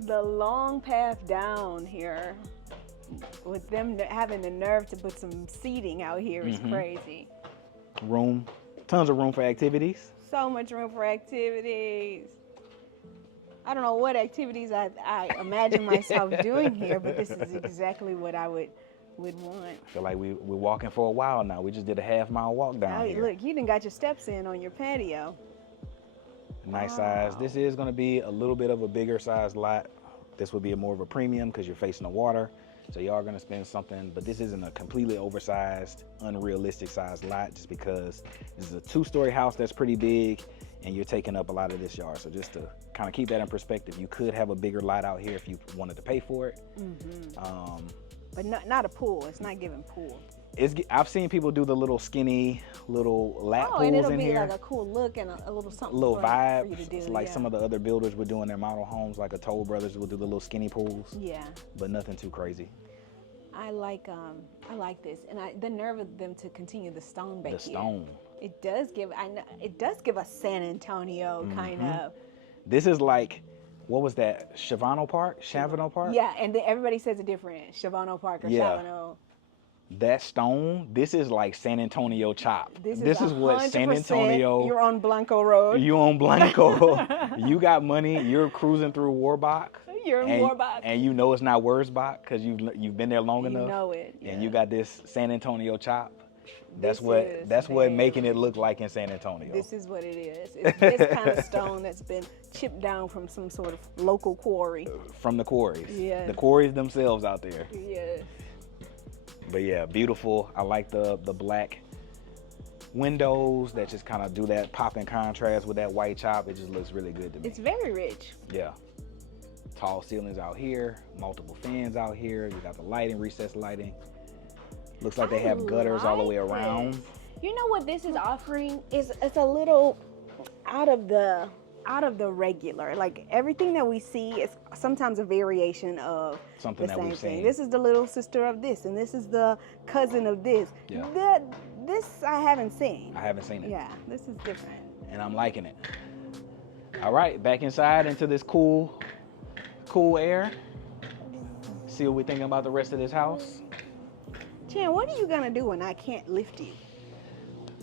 The long path down here, with them having the nerve to put some seating out here is crazy. Room, tons of room for activities. So much room for activities. I don't know what activities I imagine myself doing here, but this is exactly what I would want. I feel like we're walking for a while now. We just did a half-mile walk down Oh, here. look, you done got your steps in on your patio. Nice size. This is going to be a little bit of a bigger size lot. This would be more of a premium because you're facing the water. So you are going to spend something, but this isn't a completely oversized, unrealistic sized lot just because this is a 2-story house that's pretty big and you're taking up a lot of this yard. So just to kind of keep that in perspective, you could have a bigger lot out here if you wanted to pay for it. But not a pool. It's not giving pool. I've seen people do the little skinny little lap Oh, pools and it'll in be here. like a cool look and a little something Little for vibe. you to do. It's like yeah. some of the other builders were doing their model homes, like a Toll Brothers will do the little skinny pools, Yeah, but nothing too crazy. I like this, and the nerve of them to continue the stone back The here. stone. It does give us San Antonio kind of. This is like, what was that? Chavano Park? Yeah, and then everybody says it different. Chavano Park or Yeah. Chavano. That stone, this is like San Antonio chop. This is what San 100% Antonio. You're on Blanco Road. You on Blanco. You got money. You're cruising through Warbach. You're in Warbach. And you know it's not Wurzbach because you've been there long You enough. know it. And yeah. you got this San Antonio chop. That's This what is what making it look like in San Antonio. This is what it is. It's this kind of stone that's been chipped down from some sort of local quarry. From the quarries. Yeah. The quarries themselves out there. Yeah. But yeah, beautiful. I like the black windows that just kind of do that pop in contrast with that white chop. It just looks really good to me. It's very rich. Yeah. Tall ceilings out here, multiple fans out here. You got the lighting, recessed lighting. Looks like they have gutters all the way like around. this. You know what this is offering? It's a little out of the regular. Like everything that we see is sometimes a variation of Something the that same we've thing. seen. This is the little sister of this, and this is the cousin of this. Yeah. This I haven't seen. I haven't seen it. Yeah, this is different. And I'm liking it. All right, back inside into this cool air. See what we're thinking about the rest of this house. Chan, what are you gonna do when I can't lift you?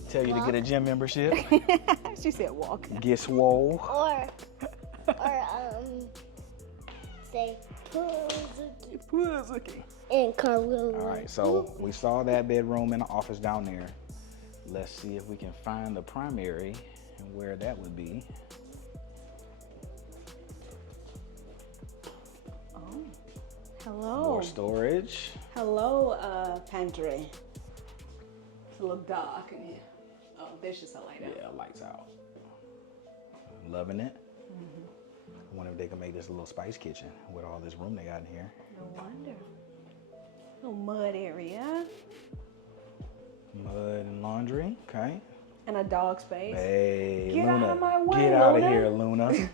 Tell you to get a gym membership. She said walk. Get swole. Or say Okay. and Carlo. All right, so we saw that bedroom and the office down there. Let's see if we can find the primary and where that would be. Oh, hello. More storage. Hello, pantry. It's a little dark in here. Oh, there's just a light out. Yeah, lights out. Loving it. I wonder if they can make this a little spice kitchen with all this room they got in here. No wonder. Little mud area Mud and laundry. Okay. and a dog space. Hey, Get Luna. out of my way, Get out of Luna. here, Luna.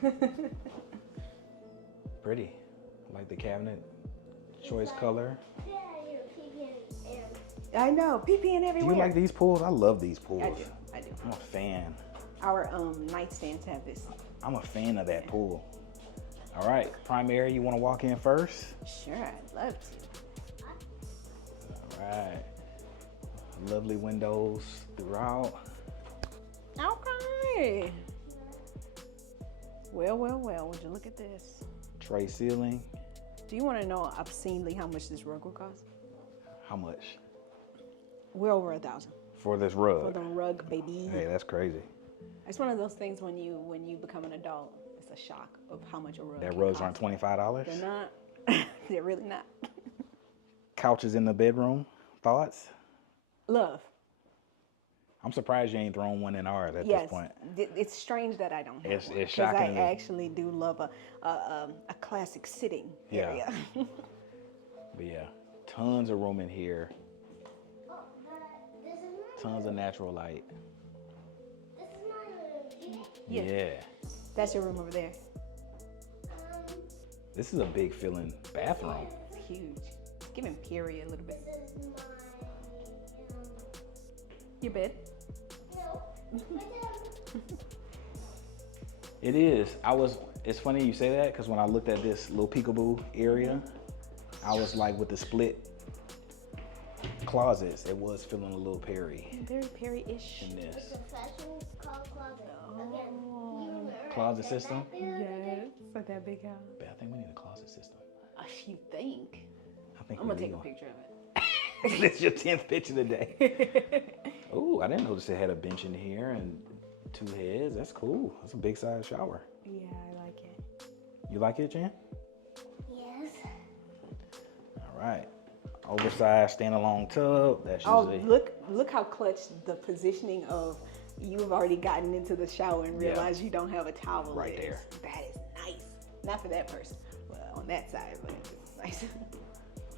Pretty. Like the cabinet choice color. Yeah, you're peeping and I know, peeing Do everywhere. you like these pools? I love these pools. I do. I'm a fan. Our nightstands have this. I'm a fan of that pool. All right, primary, you want to walk in first? Sure, I'd love to. All right. Lovely windows throughout. Okay. Well, well, well. Would you look at this? Tray ceiling. Do you want to know obscenely how much this rug will cost? How much? We're over 1,000 For this for rug? the rug, baby. Hey, that's crazy. It's one of those things when you become an adult, it's a shock of how much a rug. That can rugs cost. aren't $25? They're not. They're really not. Couches in the bedroom. Thoughts? Love. I'm surprised you ain't thrown one in ours at Yes, this point. it's strange that I don't have It's- one. it's 'Cause shocking. I actually do love a classic sitting Yeah. area. But yeah, tons of room in here. Oh, this is my Tons of natural light. This is my room. Yeah. Yeah. That's your room over there. This is a big filling bathroom. It's huge. It's giving period a little bit. This is my Your bed. It is. It's funny you say that because when I looked at this little peekaboo area, I was like with the split closets, it was feeling a little Perry Very Perry-ish. in It's this. a fashion called closet. Again, you remember Closet that system? back there the other day? Yes, for that big house. But I think we need a closet system. You think? I think I'm we gonna take need a one. picture of it. That's your 10th picture today. Oh, I didn't notice it had a bench in here and 2 heads. That's cool. That's a big size shower. Yeah, I like it. You like it, Jen? Yes. All right. Oversized standalone tub. That's Oh, usually look how clutch the positioning of you've already gotten into the shower and Yeah. realized you don't have a towel Right is. there. That is nice. Not for that person. Well, on that side, but it's nice.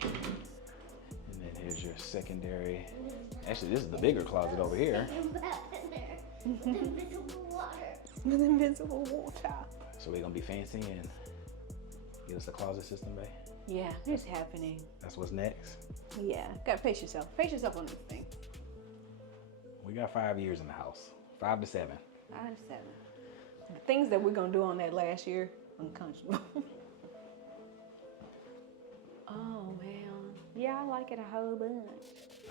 And then here's your secondary. Actually, this is the bigger closet over here. Back in there with invisible water. With invisible water. So we're gonna be fancy and get us a closet system, babe. Yeah, it's happening. That's what's next. Yeah, gotta pace yourself. Pace yourself on this thing. We got 5 years in the house. 5 to 7. 5 to 7. The things that we're gonna do on that last year, unconscionable. Oh man, yeah, I like it a whole bunch.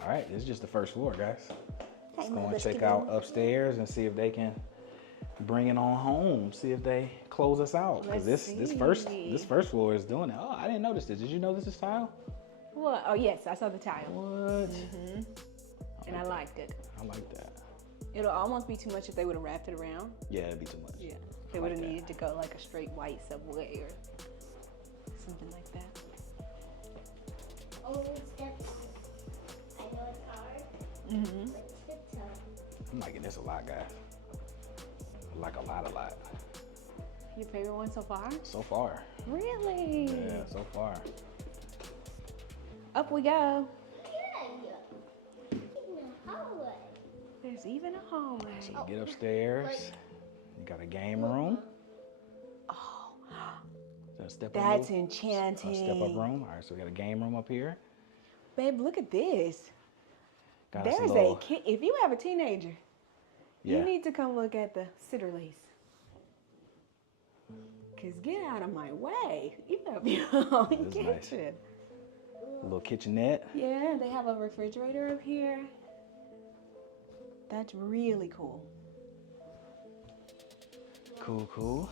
All right, this is just the first floor, guys. Let's go and let's check get out in. upstairs and see if they can bring it on home. See if they close us out. Because Let's this see. first floor is doing it. Oh, I didn't notice this. Did you know this is tile? What? Oh yes, I saw the tile. What? And I liked it. I like that. It'll almost be too much if they would have wrapped it around. Yeah, it'd be too much. Yeah. They I would like have that. needed to go like a straight white subway or something like that. Only steps. I know it's hard, but tiptoe. I'm liking this a lot, guys. I like a lot. Your favorite one so far? So far. Really? Yeah, so far. Up we go. Yeah. In the hallway. There's even a hallway. So we get upstairs. You got a game room. Oh, Is that a step up that's room? enchanting. A step up room. All right, so we got a game room up here. Babe, look at this. Got us There's little, a kid. If you have a teenager, yeah. you need to come look at the Sitterle. Cause get out of my way. You have your own This is nice. kitchen. A little kitchenette. Yeah, they have a refrigerator up here. That's really cool. Cool.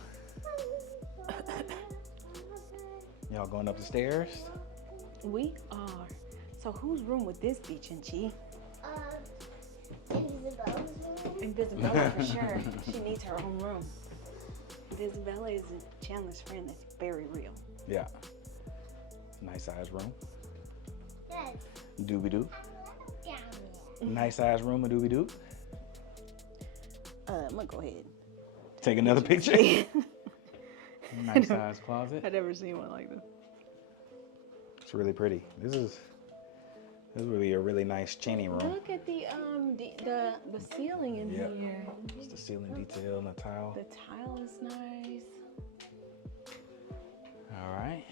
Y'all going up the stairs? We are. So whose room would this be, Chinchi? Isabella's room. Isabella for sure. She needs her own room. Isabella is Chandler's friend that's very real. Yeah. Nice size room. Yes. Doobie doo. Down Nice size room, a doobie doo. I'm gonna go ahead. Take another picture. Nice size closet. I've never seen one like this. It's really pretty. This is really a really nice chaining room. Look at the ceiling in Yeah. here. It's the ceiling detail and the tile. The tile is nice. All right.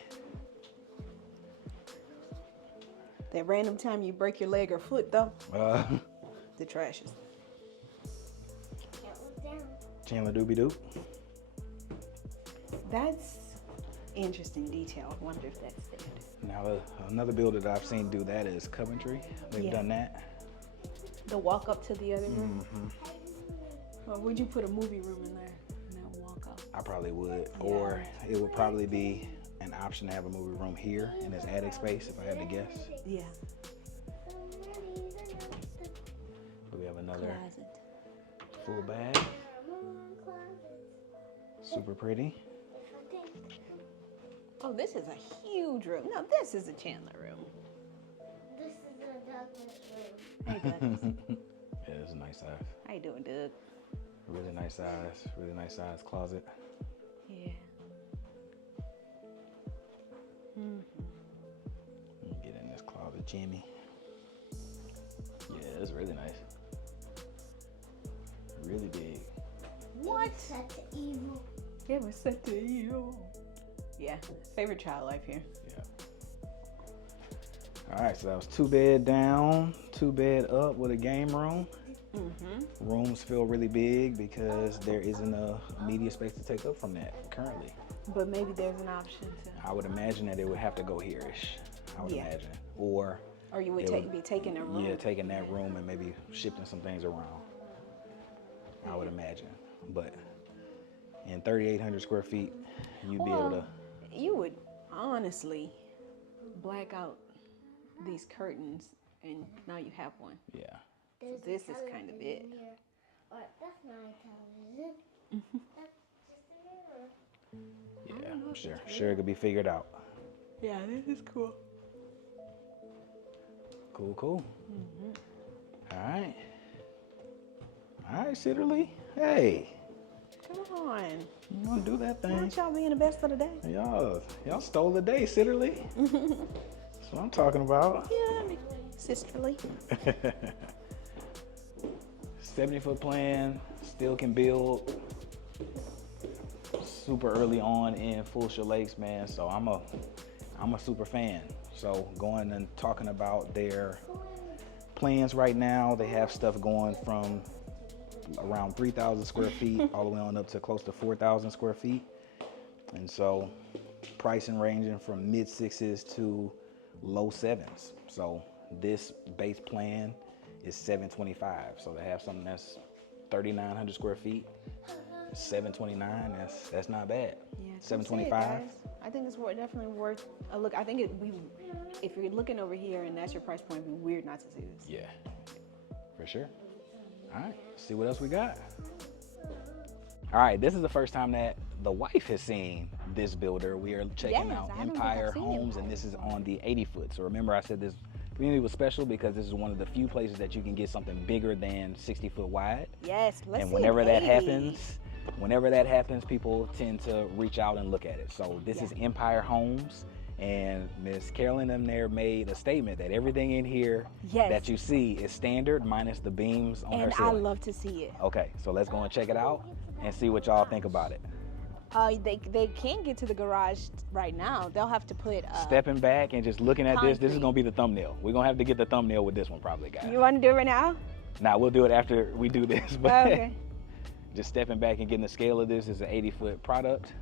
That random time you break your leg or foot though, the trash is. Can't look down. Chandler doobie doo. That's interesting detail. I wonder if that's standard. Now another builder that I've seen do that is Coventry. They've Yeah. done that. The walk up to the other room. Or would you put a movie room in there? And then walk up. I probably would. Or it would probably be an option to have a movie room here in this attic space, if I had to guess. Yeah. But we have another Closet. full bag. Super pretty. Oh, this is a huge room. No, this is a Chandler room. This is a Douglas room. Hey, Douglas. Yeah, it's a nice size. How you doing, Doug? Really nice size. Really nice size closet. Yeah. Let me get in this closet, Jimmy. Yeah, it's really nice. Really big. What? Such evil. It was set to you. Yeah, favorite child life here. Yeah. All right, so that was 2 bed down, 2 bed up with a game room. Rooms feel really big because there isn't a media space to take up from that currently. But maybe there's an option to. I would imagine that it would have to go here-ish. I would imagine. Or you would be taking a room. yeah, taking that room and maybe shifting some things around. I would imagine. But in 3,800 square feet, you'd be able to. You would honestly black out these curtains, and now you have one. Yeah. There's a This is kind of television it. here. Or that's not a television. That's just a mirror. Yeah, I'm sure it could be figured out. Yeah, this is cool. Cool. All right, Sitterle. Hey, Come on. you gonna do that thing? Aren't y'all being the best of the day? Y'all stole the day, Sitterle. That's what I'm talking about. Yeah, sisterly. 70-foot plan, still can build. Super early on in Fulshear Lakes, man. So I'm a super fan. So going and talking about their plans right now, they have stuff going from around 3,000 square feet all the way on up to close to 4,000 square feet. And so pricing ranging from mid 6s to low 7s. So this base plan is $725. So to have something that's 3,900 square feet, $729. That's not bad. Yeah, $725. I think it's definitely worth a look. I think if you're looking over here and that's your price point, it'd be weird not to see this. Yeah, for sure. All right, see what else we got. All right, this is the first time that the wife has seen this builder. We are checking out I don't think Empire I've seen Homes, Empire. and this is on the 80-foot. So remember, I said this community was special because this is one of the few places that you can get something bigger than 60-foot wide. Yes, let's And see whenever an that 80. happens, people tend to reach out and look at it. So this is Empire Homes, and Miss Carolyn and them there made a statement that everything in here that you see is standard minus the beams on her And I ceiling. love to see it. Okay, so let's go and check it out and see what y'all think about it. They can't get to the garage right now. They'll have to put. Stepping back and just looking at this is concrete. gonna be the thumbnail. We're gonna have to get the thumbnail with this one probably, guys. You want to do it right now? Nah, we'll do it after we do this. But Okay. just stepping back and getting the scale of this is an 80-foot product.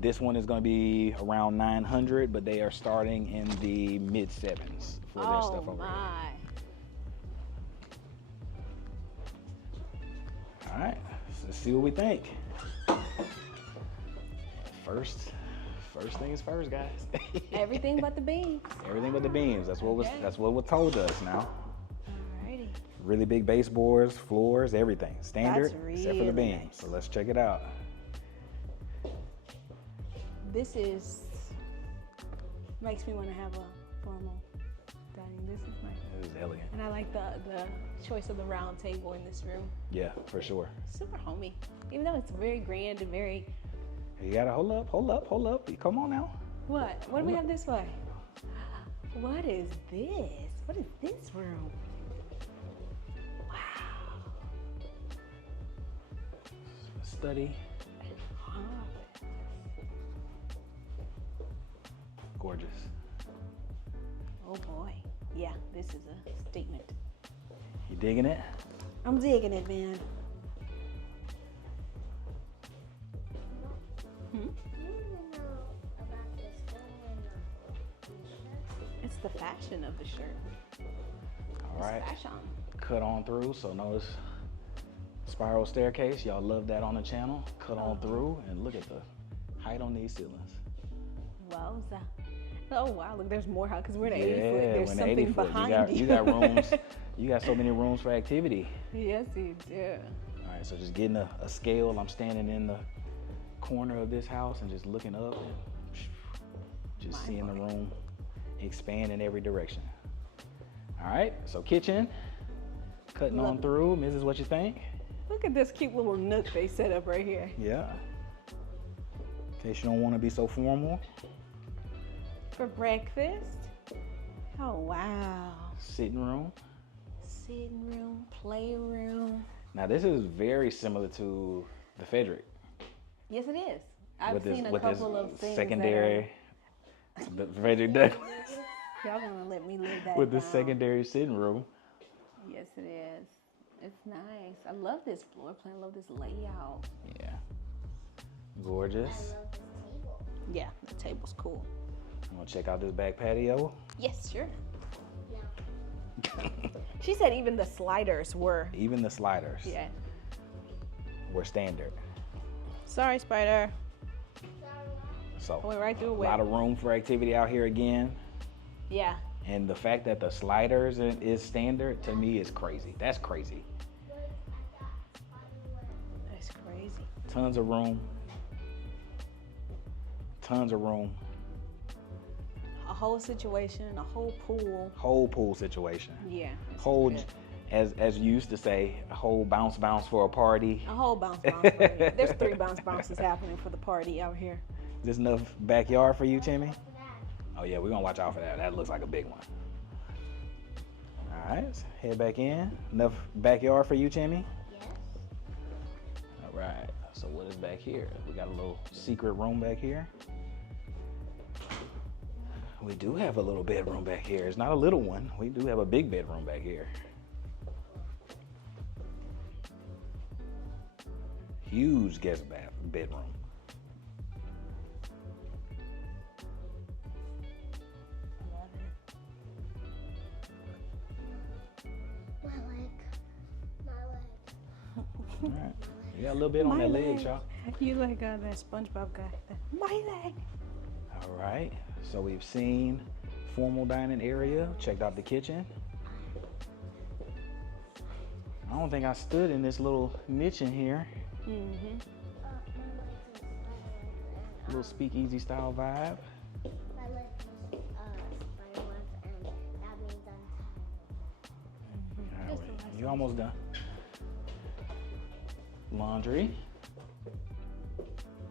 This one is gonna be around 900, but they are starting in the mid 7s for their stuff over here. All right, so let's see what we think. First things first, guys. Everything but the beams. Everything but the beams. That's what was told us now. Alrighty. Really big baseboards, floors, everything. Standard, That's except for the really beams. nice. So let's check it out. This makes me want to have a formal dining. This is nice. This is elegant. And I like the choice of the round table in this room. Yeah, for sure. Super homey. Even though it's very grand and very. You gotta hold up. Come on now. What? What do we have this way? What is this? What is this room? Wow. Study. Gorgeous. Oh boy. Yeah, this is a statement. You digging it? I'm digging it, man. You want to know about this going t-shirt? It's the fashion of the shirt. All right. It's fashion. Cut on through. So notice Spiral staircase, y'all love that on the channel. Cut on through and look at the height on these ceilings. Wowza. Oh wow, look, there's more house because we're in the Yeah, 80 foot. There's we're in the something 80 foot. behind you. You got rooms. You got so many rooms for activity. Yes, you do. All right, so just getting a scale. I'm standing in the corner of this house and just looking up and just seeing the room expand in every direction. All right, so kitchen, cutting on through. Mrs., what you think? Look at this cute little nook they set up right here. Yeah. In case you don't want to be so formal. For breakfast. Oh wow. Sitting room. Sitting room, playroom. Now this is very similar to the Frederick. Yes, it is. I've seen a with couple of things. Secondary. The Frederick Douglass. Y'all gonna let me live that With the down. secondary sitting room. Yes, it is. It's nice. I love this floor plan. I love this layout. Yeah. Gorgeous. I love this table. Yeah, the table's cool. I'm gonna check out this back patio. Yes, sure. No. She said even the sliders were. Even the sliders Yeah. were standard. Sorry, spider. So I went right through a a web. lot of room for activity out here again. Yeah. And the fact that the sliders is standard to me is crazy. That's crazy. That's crazy. Tons of room. Tons of room. A whole situation, a whole pool. Whole pool situation. Yeah. it's Whole, good. as you used to say, a whole bounce for a party. A whole bounce party. There's 3 bounces happening for the party out here. There's enough backyard for you, Timmy? Oh yeah, we're gonna watch out for that. That looks like a big one. All right, let's head back in. Enough backyard for you, Timmy? Yes. All right, so what is back here? We got a little secret room back here. We do have a little bedroom back here. It's not a little one. We do have a big bedroom back here. Huge guest bedroom. My leg. All right, you got a little bit on My that leg, leg. y'all. You like that SpongeBob guy. My leg. All right, so we've seen formal dining area, checked out the kitchen. I don't think I stood in this little niche in here. Mm-hmm. My leg's a spider and Little speakeasy style vibe. my leg was spider ones and that means I'm tired. All right, you almost done. Laundry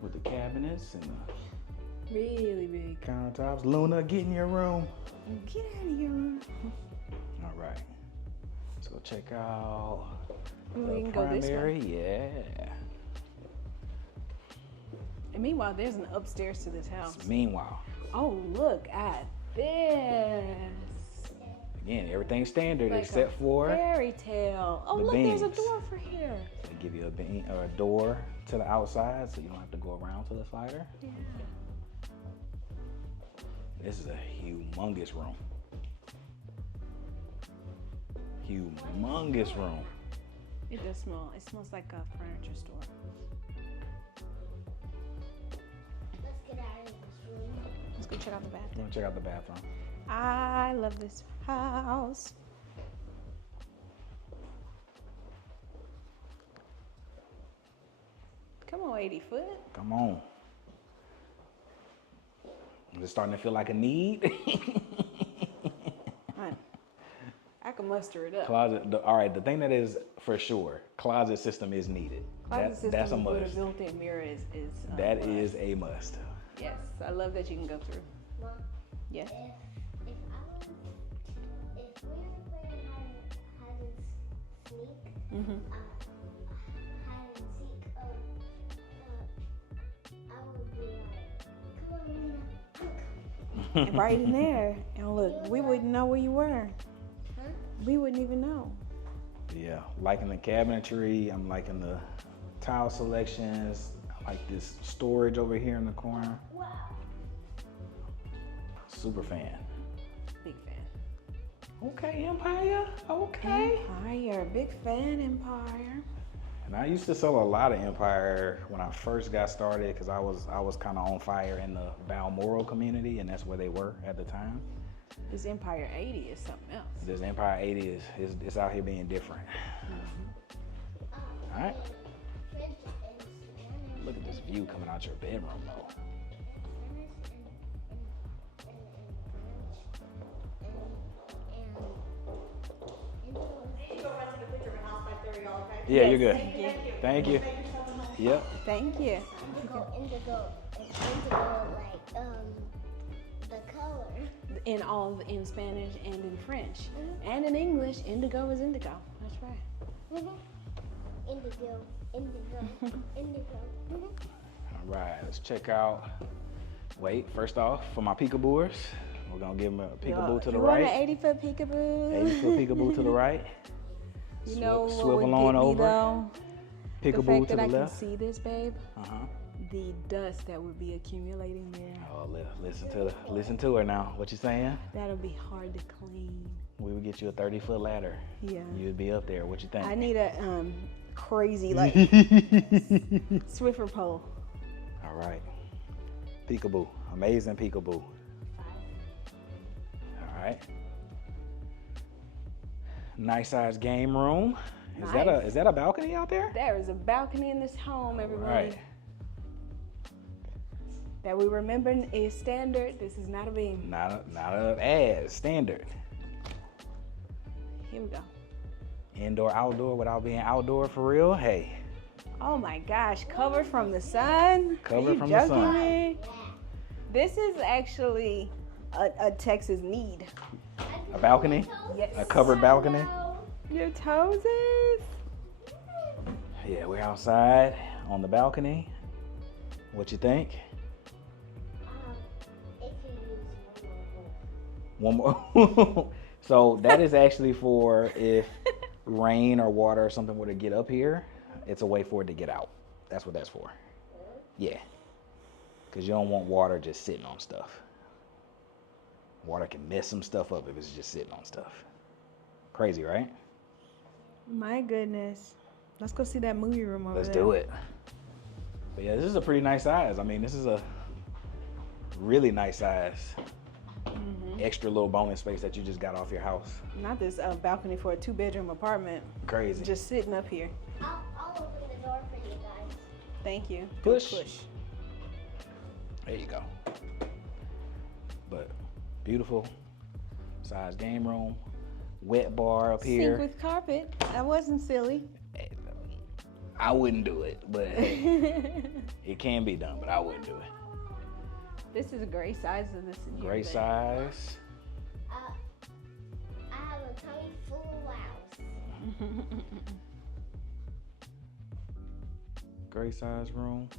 with the cabinets and the Really big. countertops. Luna, get in your room. Get out of here. All right, let's go check out We the can go this way. primary. Yeah. And meanwhile, there's an upstairs to this house. Meanwhile, Oh, look at this. again, everything's standard Like except a for fairy tale. Oh, the look, there's a beams. door for here. they give you a beam or a door to the outside, so you don't have to go around to the slider. Yeah. This is a humongous room. Humongous room. It does smell. It smells like a furniture store. Let's get out of this room. Let's go check out the You bathroom. want to check out the bathroom? I love this house. Come on, 80 foot. Come on. Is it starting to feel like a need? Honey, I can muster it up. Closet. All right. The thing that is for sure, closet system is needed. Closet system That's a with must. a built-in mirror is That must. is a must. Yes, I love that you can go through. Mom, Yes. if we were playing hide and sneak, Mm-hmm. hide and seek, I would be like, come on, Luna, come. Right in there. And look, we wouldn't know where you were. Huh? We wouldn't even know. Yeah, liking the cabinetry. I'm liking the tile selections. I like this storage over here in the corner. Wow. Super fan. Big fan. Okay, Empire. Okay. Empire. Big fan, Empire. And I used to sell a lot of Empire when I first got started because I was kind of on fire in the Balmoral community, and that's where they were at the time. This Empire 80 is something else. This Empire 80 is out here being different. All right. Look at this view coming out your bedroom, though. Yeah, you're good. Thank you. Yep. Thank you. Indigo, like the color. In Spanish and in French. And in English, indigo is indigo. That's right. Indigo. All right, let's check out. Wait, first off, for my peekabooers, we're gonna give them a peekaboo to the You want right. an 80-foot peekaboo? 80-foot peekaboo to the right. You know what Swivel would on get me over. though? The Peekaboo fact to that the I left. can see this, babe. Uh-huh. The dust that would be accumulating there. Oh, listen to her now. What you saying? That'll be hard to clean. We would get you a 30-foot ladder. Yeah. You'd be up there. What you think? I need a crazy like Swiffer pole. All right. Peekaboo. Amazing peekaboo. All right. Nice size game room. Is that a balcony out there? There is a balcony in this home, everyone. Right. That we remember is standard. This is not a beam. Not a as standard. Here we go. Indoor, outdoor without being outdoor for real. Hey. Oh my gosh, covered from the sun. Covered Are you from the joking sun. me? This is actually a Texas need. A balcony? Yes. A covered balcony? Your toes is. Yeah, we're outside on the balcony. What you think? It can use One more. So that is actually for if rain or water or something were to get up here, it's a way for it to get out. That's what that's for. Yeah. Because you don't want water just sitting on stuff. Water can mess some stuff up if it's just sitting on stuff. Crazy, right? My goodness. Let's go see that movie room over Let's there. do it. But yeah, this is a pretty nice size. I mean, this is a really nice size. Extra little bonus space that you just got off your house. Not this balcony for a 2-bedroom apartment. Crazy. Just sitting up here. I'll open the door for you guys. Thank you. Push. There you go. But beautiful size game room. Wet bar up here. Sink with carpet. That wasn't silly. I wouldn't do it, but it can be done, but I wouldn't do it. This is a great size of this. in here, Great but- size. I have a tummy full of wows. Great size room.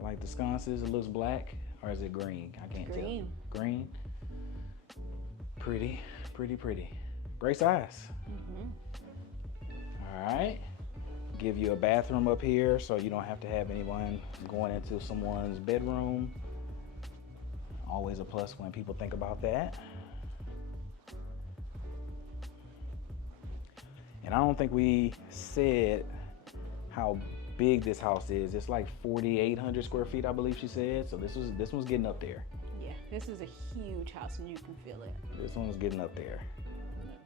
I like the sconces. It looks black, or is it green? I can't Green. tell. Green. Pretty, pretty, pretty. Great size. All right. Give you a bathroom up here so you don't have to have anyone going into someone's bedroom. Always a plus when people think about that. And I don't think we said how big this house is. It's like 4,800 square feet, I believe she said. So this one's getting up there. Yeah, this is a huge house and you can feel it. This one's getting up there.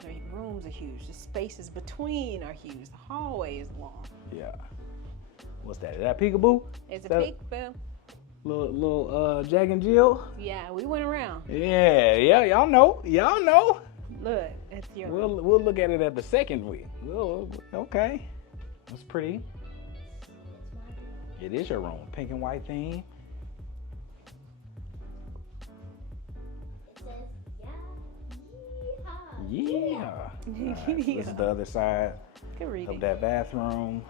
The rooms are huge. The spaces between are huge. The hallway is long. Yeah. What's that? Is that peekaboo? It's a That- peek, boo. Little Jack and Jill. Yeah, we went around. Yeah, y'all know. Look, that's your. We'll look at it at the second week. Okay. That's pretty. It is your room. Pink and white theme. It says, yeehaw. Yeah. Alright, so this is Yeah. the other side Good reading. of that bathroom.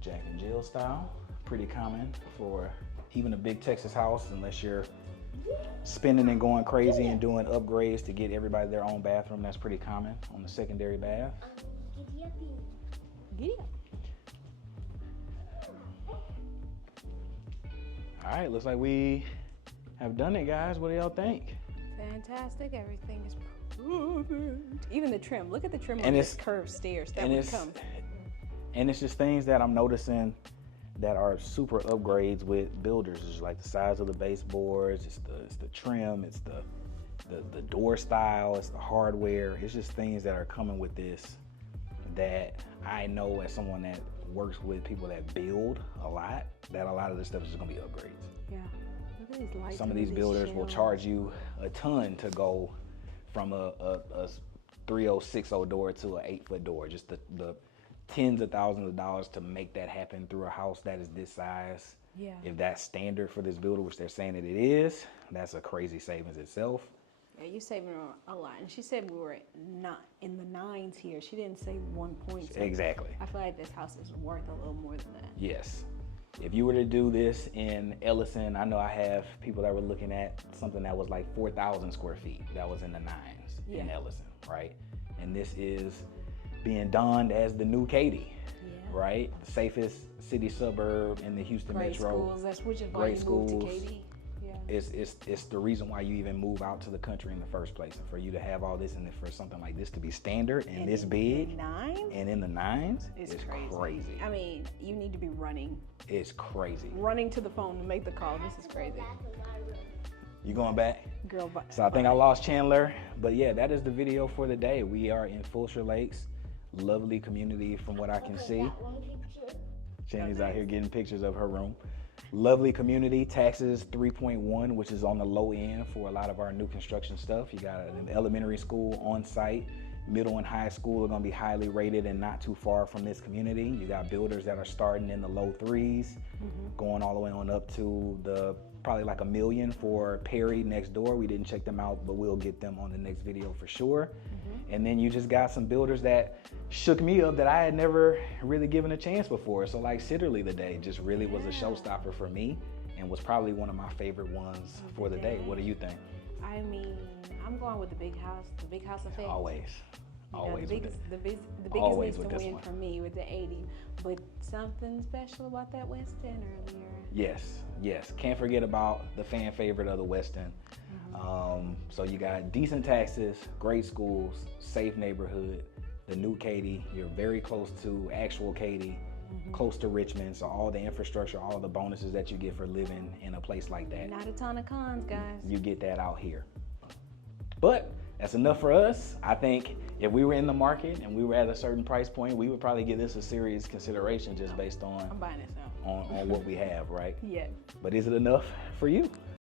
Jack and Jill style. Pretty common for even a big Texas house, unless you're spending and going crazy and doing upgrades to get everybody their own bathroom. That's pretty common on the secondary bath. Giddy uppy. Giddy up. All right, looks like we have done it, guys. What do y'all think? Fantastic. Everything is love it. Even the trim. Look at the trim And on it's- this curved stairs. That and would it's come. and it's just things that I'm noticing that are super upgrades with builders. It's like the size of the baseboards, it's the trim, it's the door style, it's the hardware. It's just things that are coming with this that I know as someone that works with people that build a lot, that a lot of this stuff is just gonna be upgrades. Yeah. Look at these lights. Some of under these builders will shelves. charge you a ton to go from a 3060 door to an 8-foot door. Just the tens of thousands of dollars to make that happen through a house that is this size. Yeah. If that's standard for this builder, which they're saying that it is, that's a crazy savings itself. Yeah, you saving a lot. And she said we were not in the 9s here. She didn't say 1 point. So Exactly. I feel like this house is worth a little more than that. Yes. If you were to do this in Ellison, I know I have people that were looking at something that was like 4,000 square feet. That was in the 9s in Yeah. Ellison, right? And this is being donned as the new Katy, Yeah. right? The safest city suburb in the Houston Great metro. schools. That's which is why Great you moved to schools. Katy. Yeah. It's the reason why you even move out to the country in the first place, and for you to have all this, and for something like this to be standard and this big, 9? and in the 9s, It's it's crazy. crazy. I mean, you need to be running It's crazy. to the phone to make the call. This is crazy. Back in my room. You going back? Girl, So I think I lost Chandler, but yeah, that is the video for the day. We are in Fulshear Lakes, lovely community from what I can Okay, see. that one picture. Shanny's out here getting pictures of her room. Lovely community, taxes 3.1, which is on the low end for a lot of our new construction stuff. You got an elementary school on site, middle and high school are gonna be highly rated and not too far from this community. You got builders that are starting in the low 3s, going all the way on up to the probably like $1 million for Perry next door. We didn't check them out, but we'll get them on the next video for sure. And then you just got some builders that shook me up that I had never really given a chance before. So like Sitterle today just really was a showstopper for me and was probably one of my favorite ones for the day. What do you think? I mean, I'm going with the big house effect. Always. You know, Always. the with biggest, it. the biggest Always needs with to this win one. for me with the 80. But something special about that Westin earlier. Yes. Can't forget about the fan favorite of the Westin. So you got decent taxes, great schools, safe neighborhood, the new Katy. You're very close to actual Katy, close to Richmond. So all the infrastructure, all the bonuses that you get for living in a place like that, Not a ton of cons, guys. you get that out here. But that's enough for us. I think if we were in the market and we were at a certain price point, we would probably give this a serious consideration just based I'm on buying this now. what we have, right? Yeah. But is it enough for you?